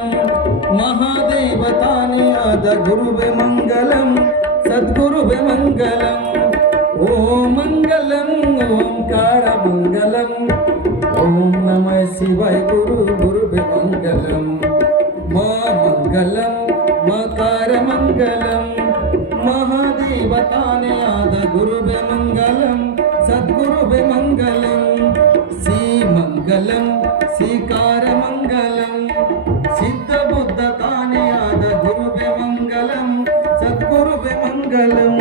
ಮಹಾದೇವತಾನೇ ಆದ ಗುರುವೆ ಮಂಗಲಂ, ಸದ್ಗುರುವೆ ಮಂಗಲಂ. ಓಂ ಮಂಗಲಂ ಓಂಕಾರ ಮಂಗಲಂ, ಓಂ ನಮಃ ಶಿವಾಯ ಗುರು ಗುರುವೆ ಮಂಗಲಂ. ಮಾ ಮಂಗಲಂ ಮಕಾರ ಮಂಗಲಂ, ಮಹಾದೇವತಾನೇ ಆದ ಗುರುವೆ ಮಂಗಲಂ, ಸದ್ಗುರುವೆ ಮಂಗಲಂ. ಶ್ರೀ ಮಂಗಲಂ ಶ್ರೀಕಾರ ಮಂಗಲಂ, ಸಿದ್ಧ ಬುದ್ಧ ತಾನೇ ಆದ ಗುರುವೆ ಮಂಗಲಂ, ಸದ್ಗುರುವೆ ಮಂಗಲಂ.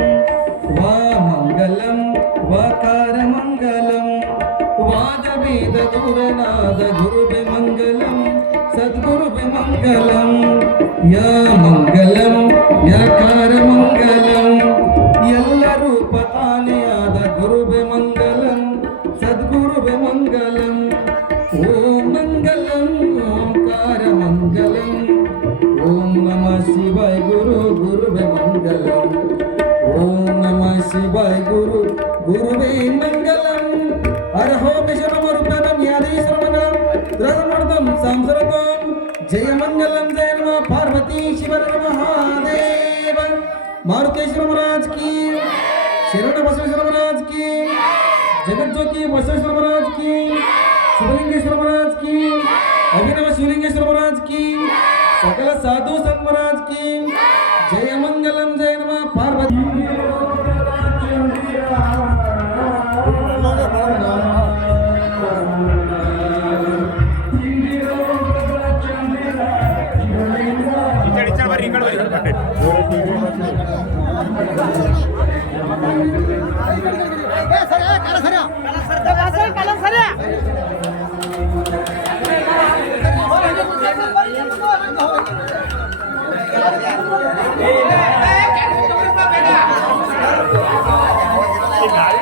ವಾ ಮಂಗಲಂ ವಾಕಾರ ಮಂಗಲಂ, ವಾದ ವೇದ ದೂರನಾದ ಗುರುವೆ ಮಂಗಲಂ, ಸದ್ಗುರುವೆ ಮಂಗಲಂ. ಯಾ ಮಂಗಲಂ ಯಕಾರ ಮಂಗಲಂ, ಎಲ್ಲ ರೂಪ ತಾನೇ ಆದ ಗುರುವೆ ಮಂಗಲಂ, ಸದ್ಗುರುವೆ ಮಂಗಲಂ. ಓಂ ಮಂಗಲಂ ಓಂಕಾರ ಮಂಗಲಂ, ಓಂ ನಮಃ ಶಿವಾಯ ಗುರು ಗುರುವೆ ಮಂಗಲಂ. ಓಂ ನಮಃ ಶಿವಾಯ ಗುರು ಗುರುವೇ ಮಂಗಲಂ. ಅರ್ಹೋ ವಿಷ್ಣುಮರುತನಂ ಯಾದೇಶ್ವರಮನಂ ದ್ರದಮರ್ದಂ ಸಂಸರತಂ. ಜಯ ಮಂಗಲಂ ಜಯ ನಮಃ ಪಾರ್ವತಿ ಶಿವರ ಮಹಾದೇವ. ಮಾರುತೇಶ್ವರ ಮಹಾರಾಜ್ ಕಿ, ಶರಣ ಬಸವೇಶ್ವರ ಮಹಾರಾಜ್ ಕಿ, ಜಗಜ್ಯೋತಿ ಬಸವೇಶ್ವರ ಮಹಾರಾಜ್ ಕಿ, ಶಿವಲಿಂಗೇಶ್ವರ ಮಹಾರಾಜ್ ಕಿ, ಅಭಿನವ ಶಿವಲಿಂಗೇಶ್ವರ ಮಹಾರಾಜ್ ಕಿ, सकल साधु संत महाराज की जय मंगलम जय नमः पार्वती. ಕಲ ಸರಿ Hãy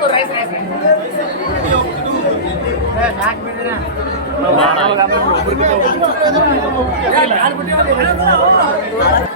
subscribe cho kênh Ghiền Mì Gõ để không bỏ lỡ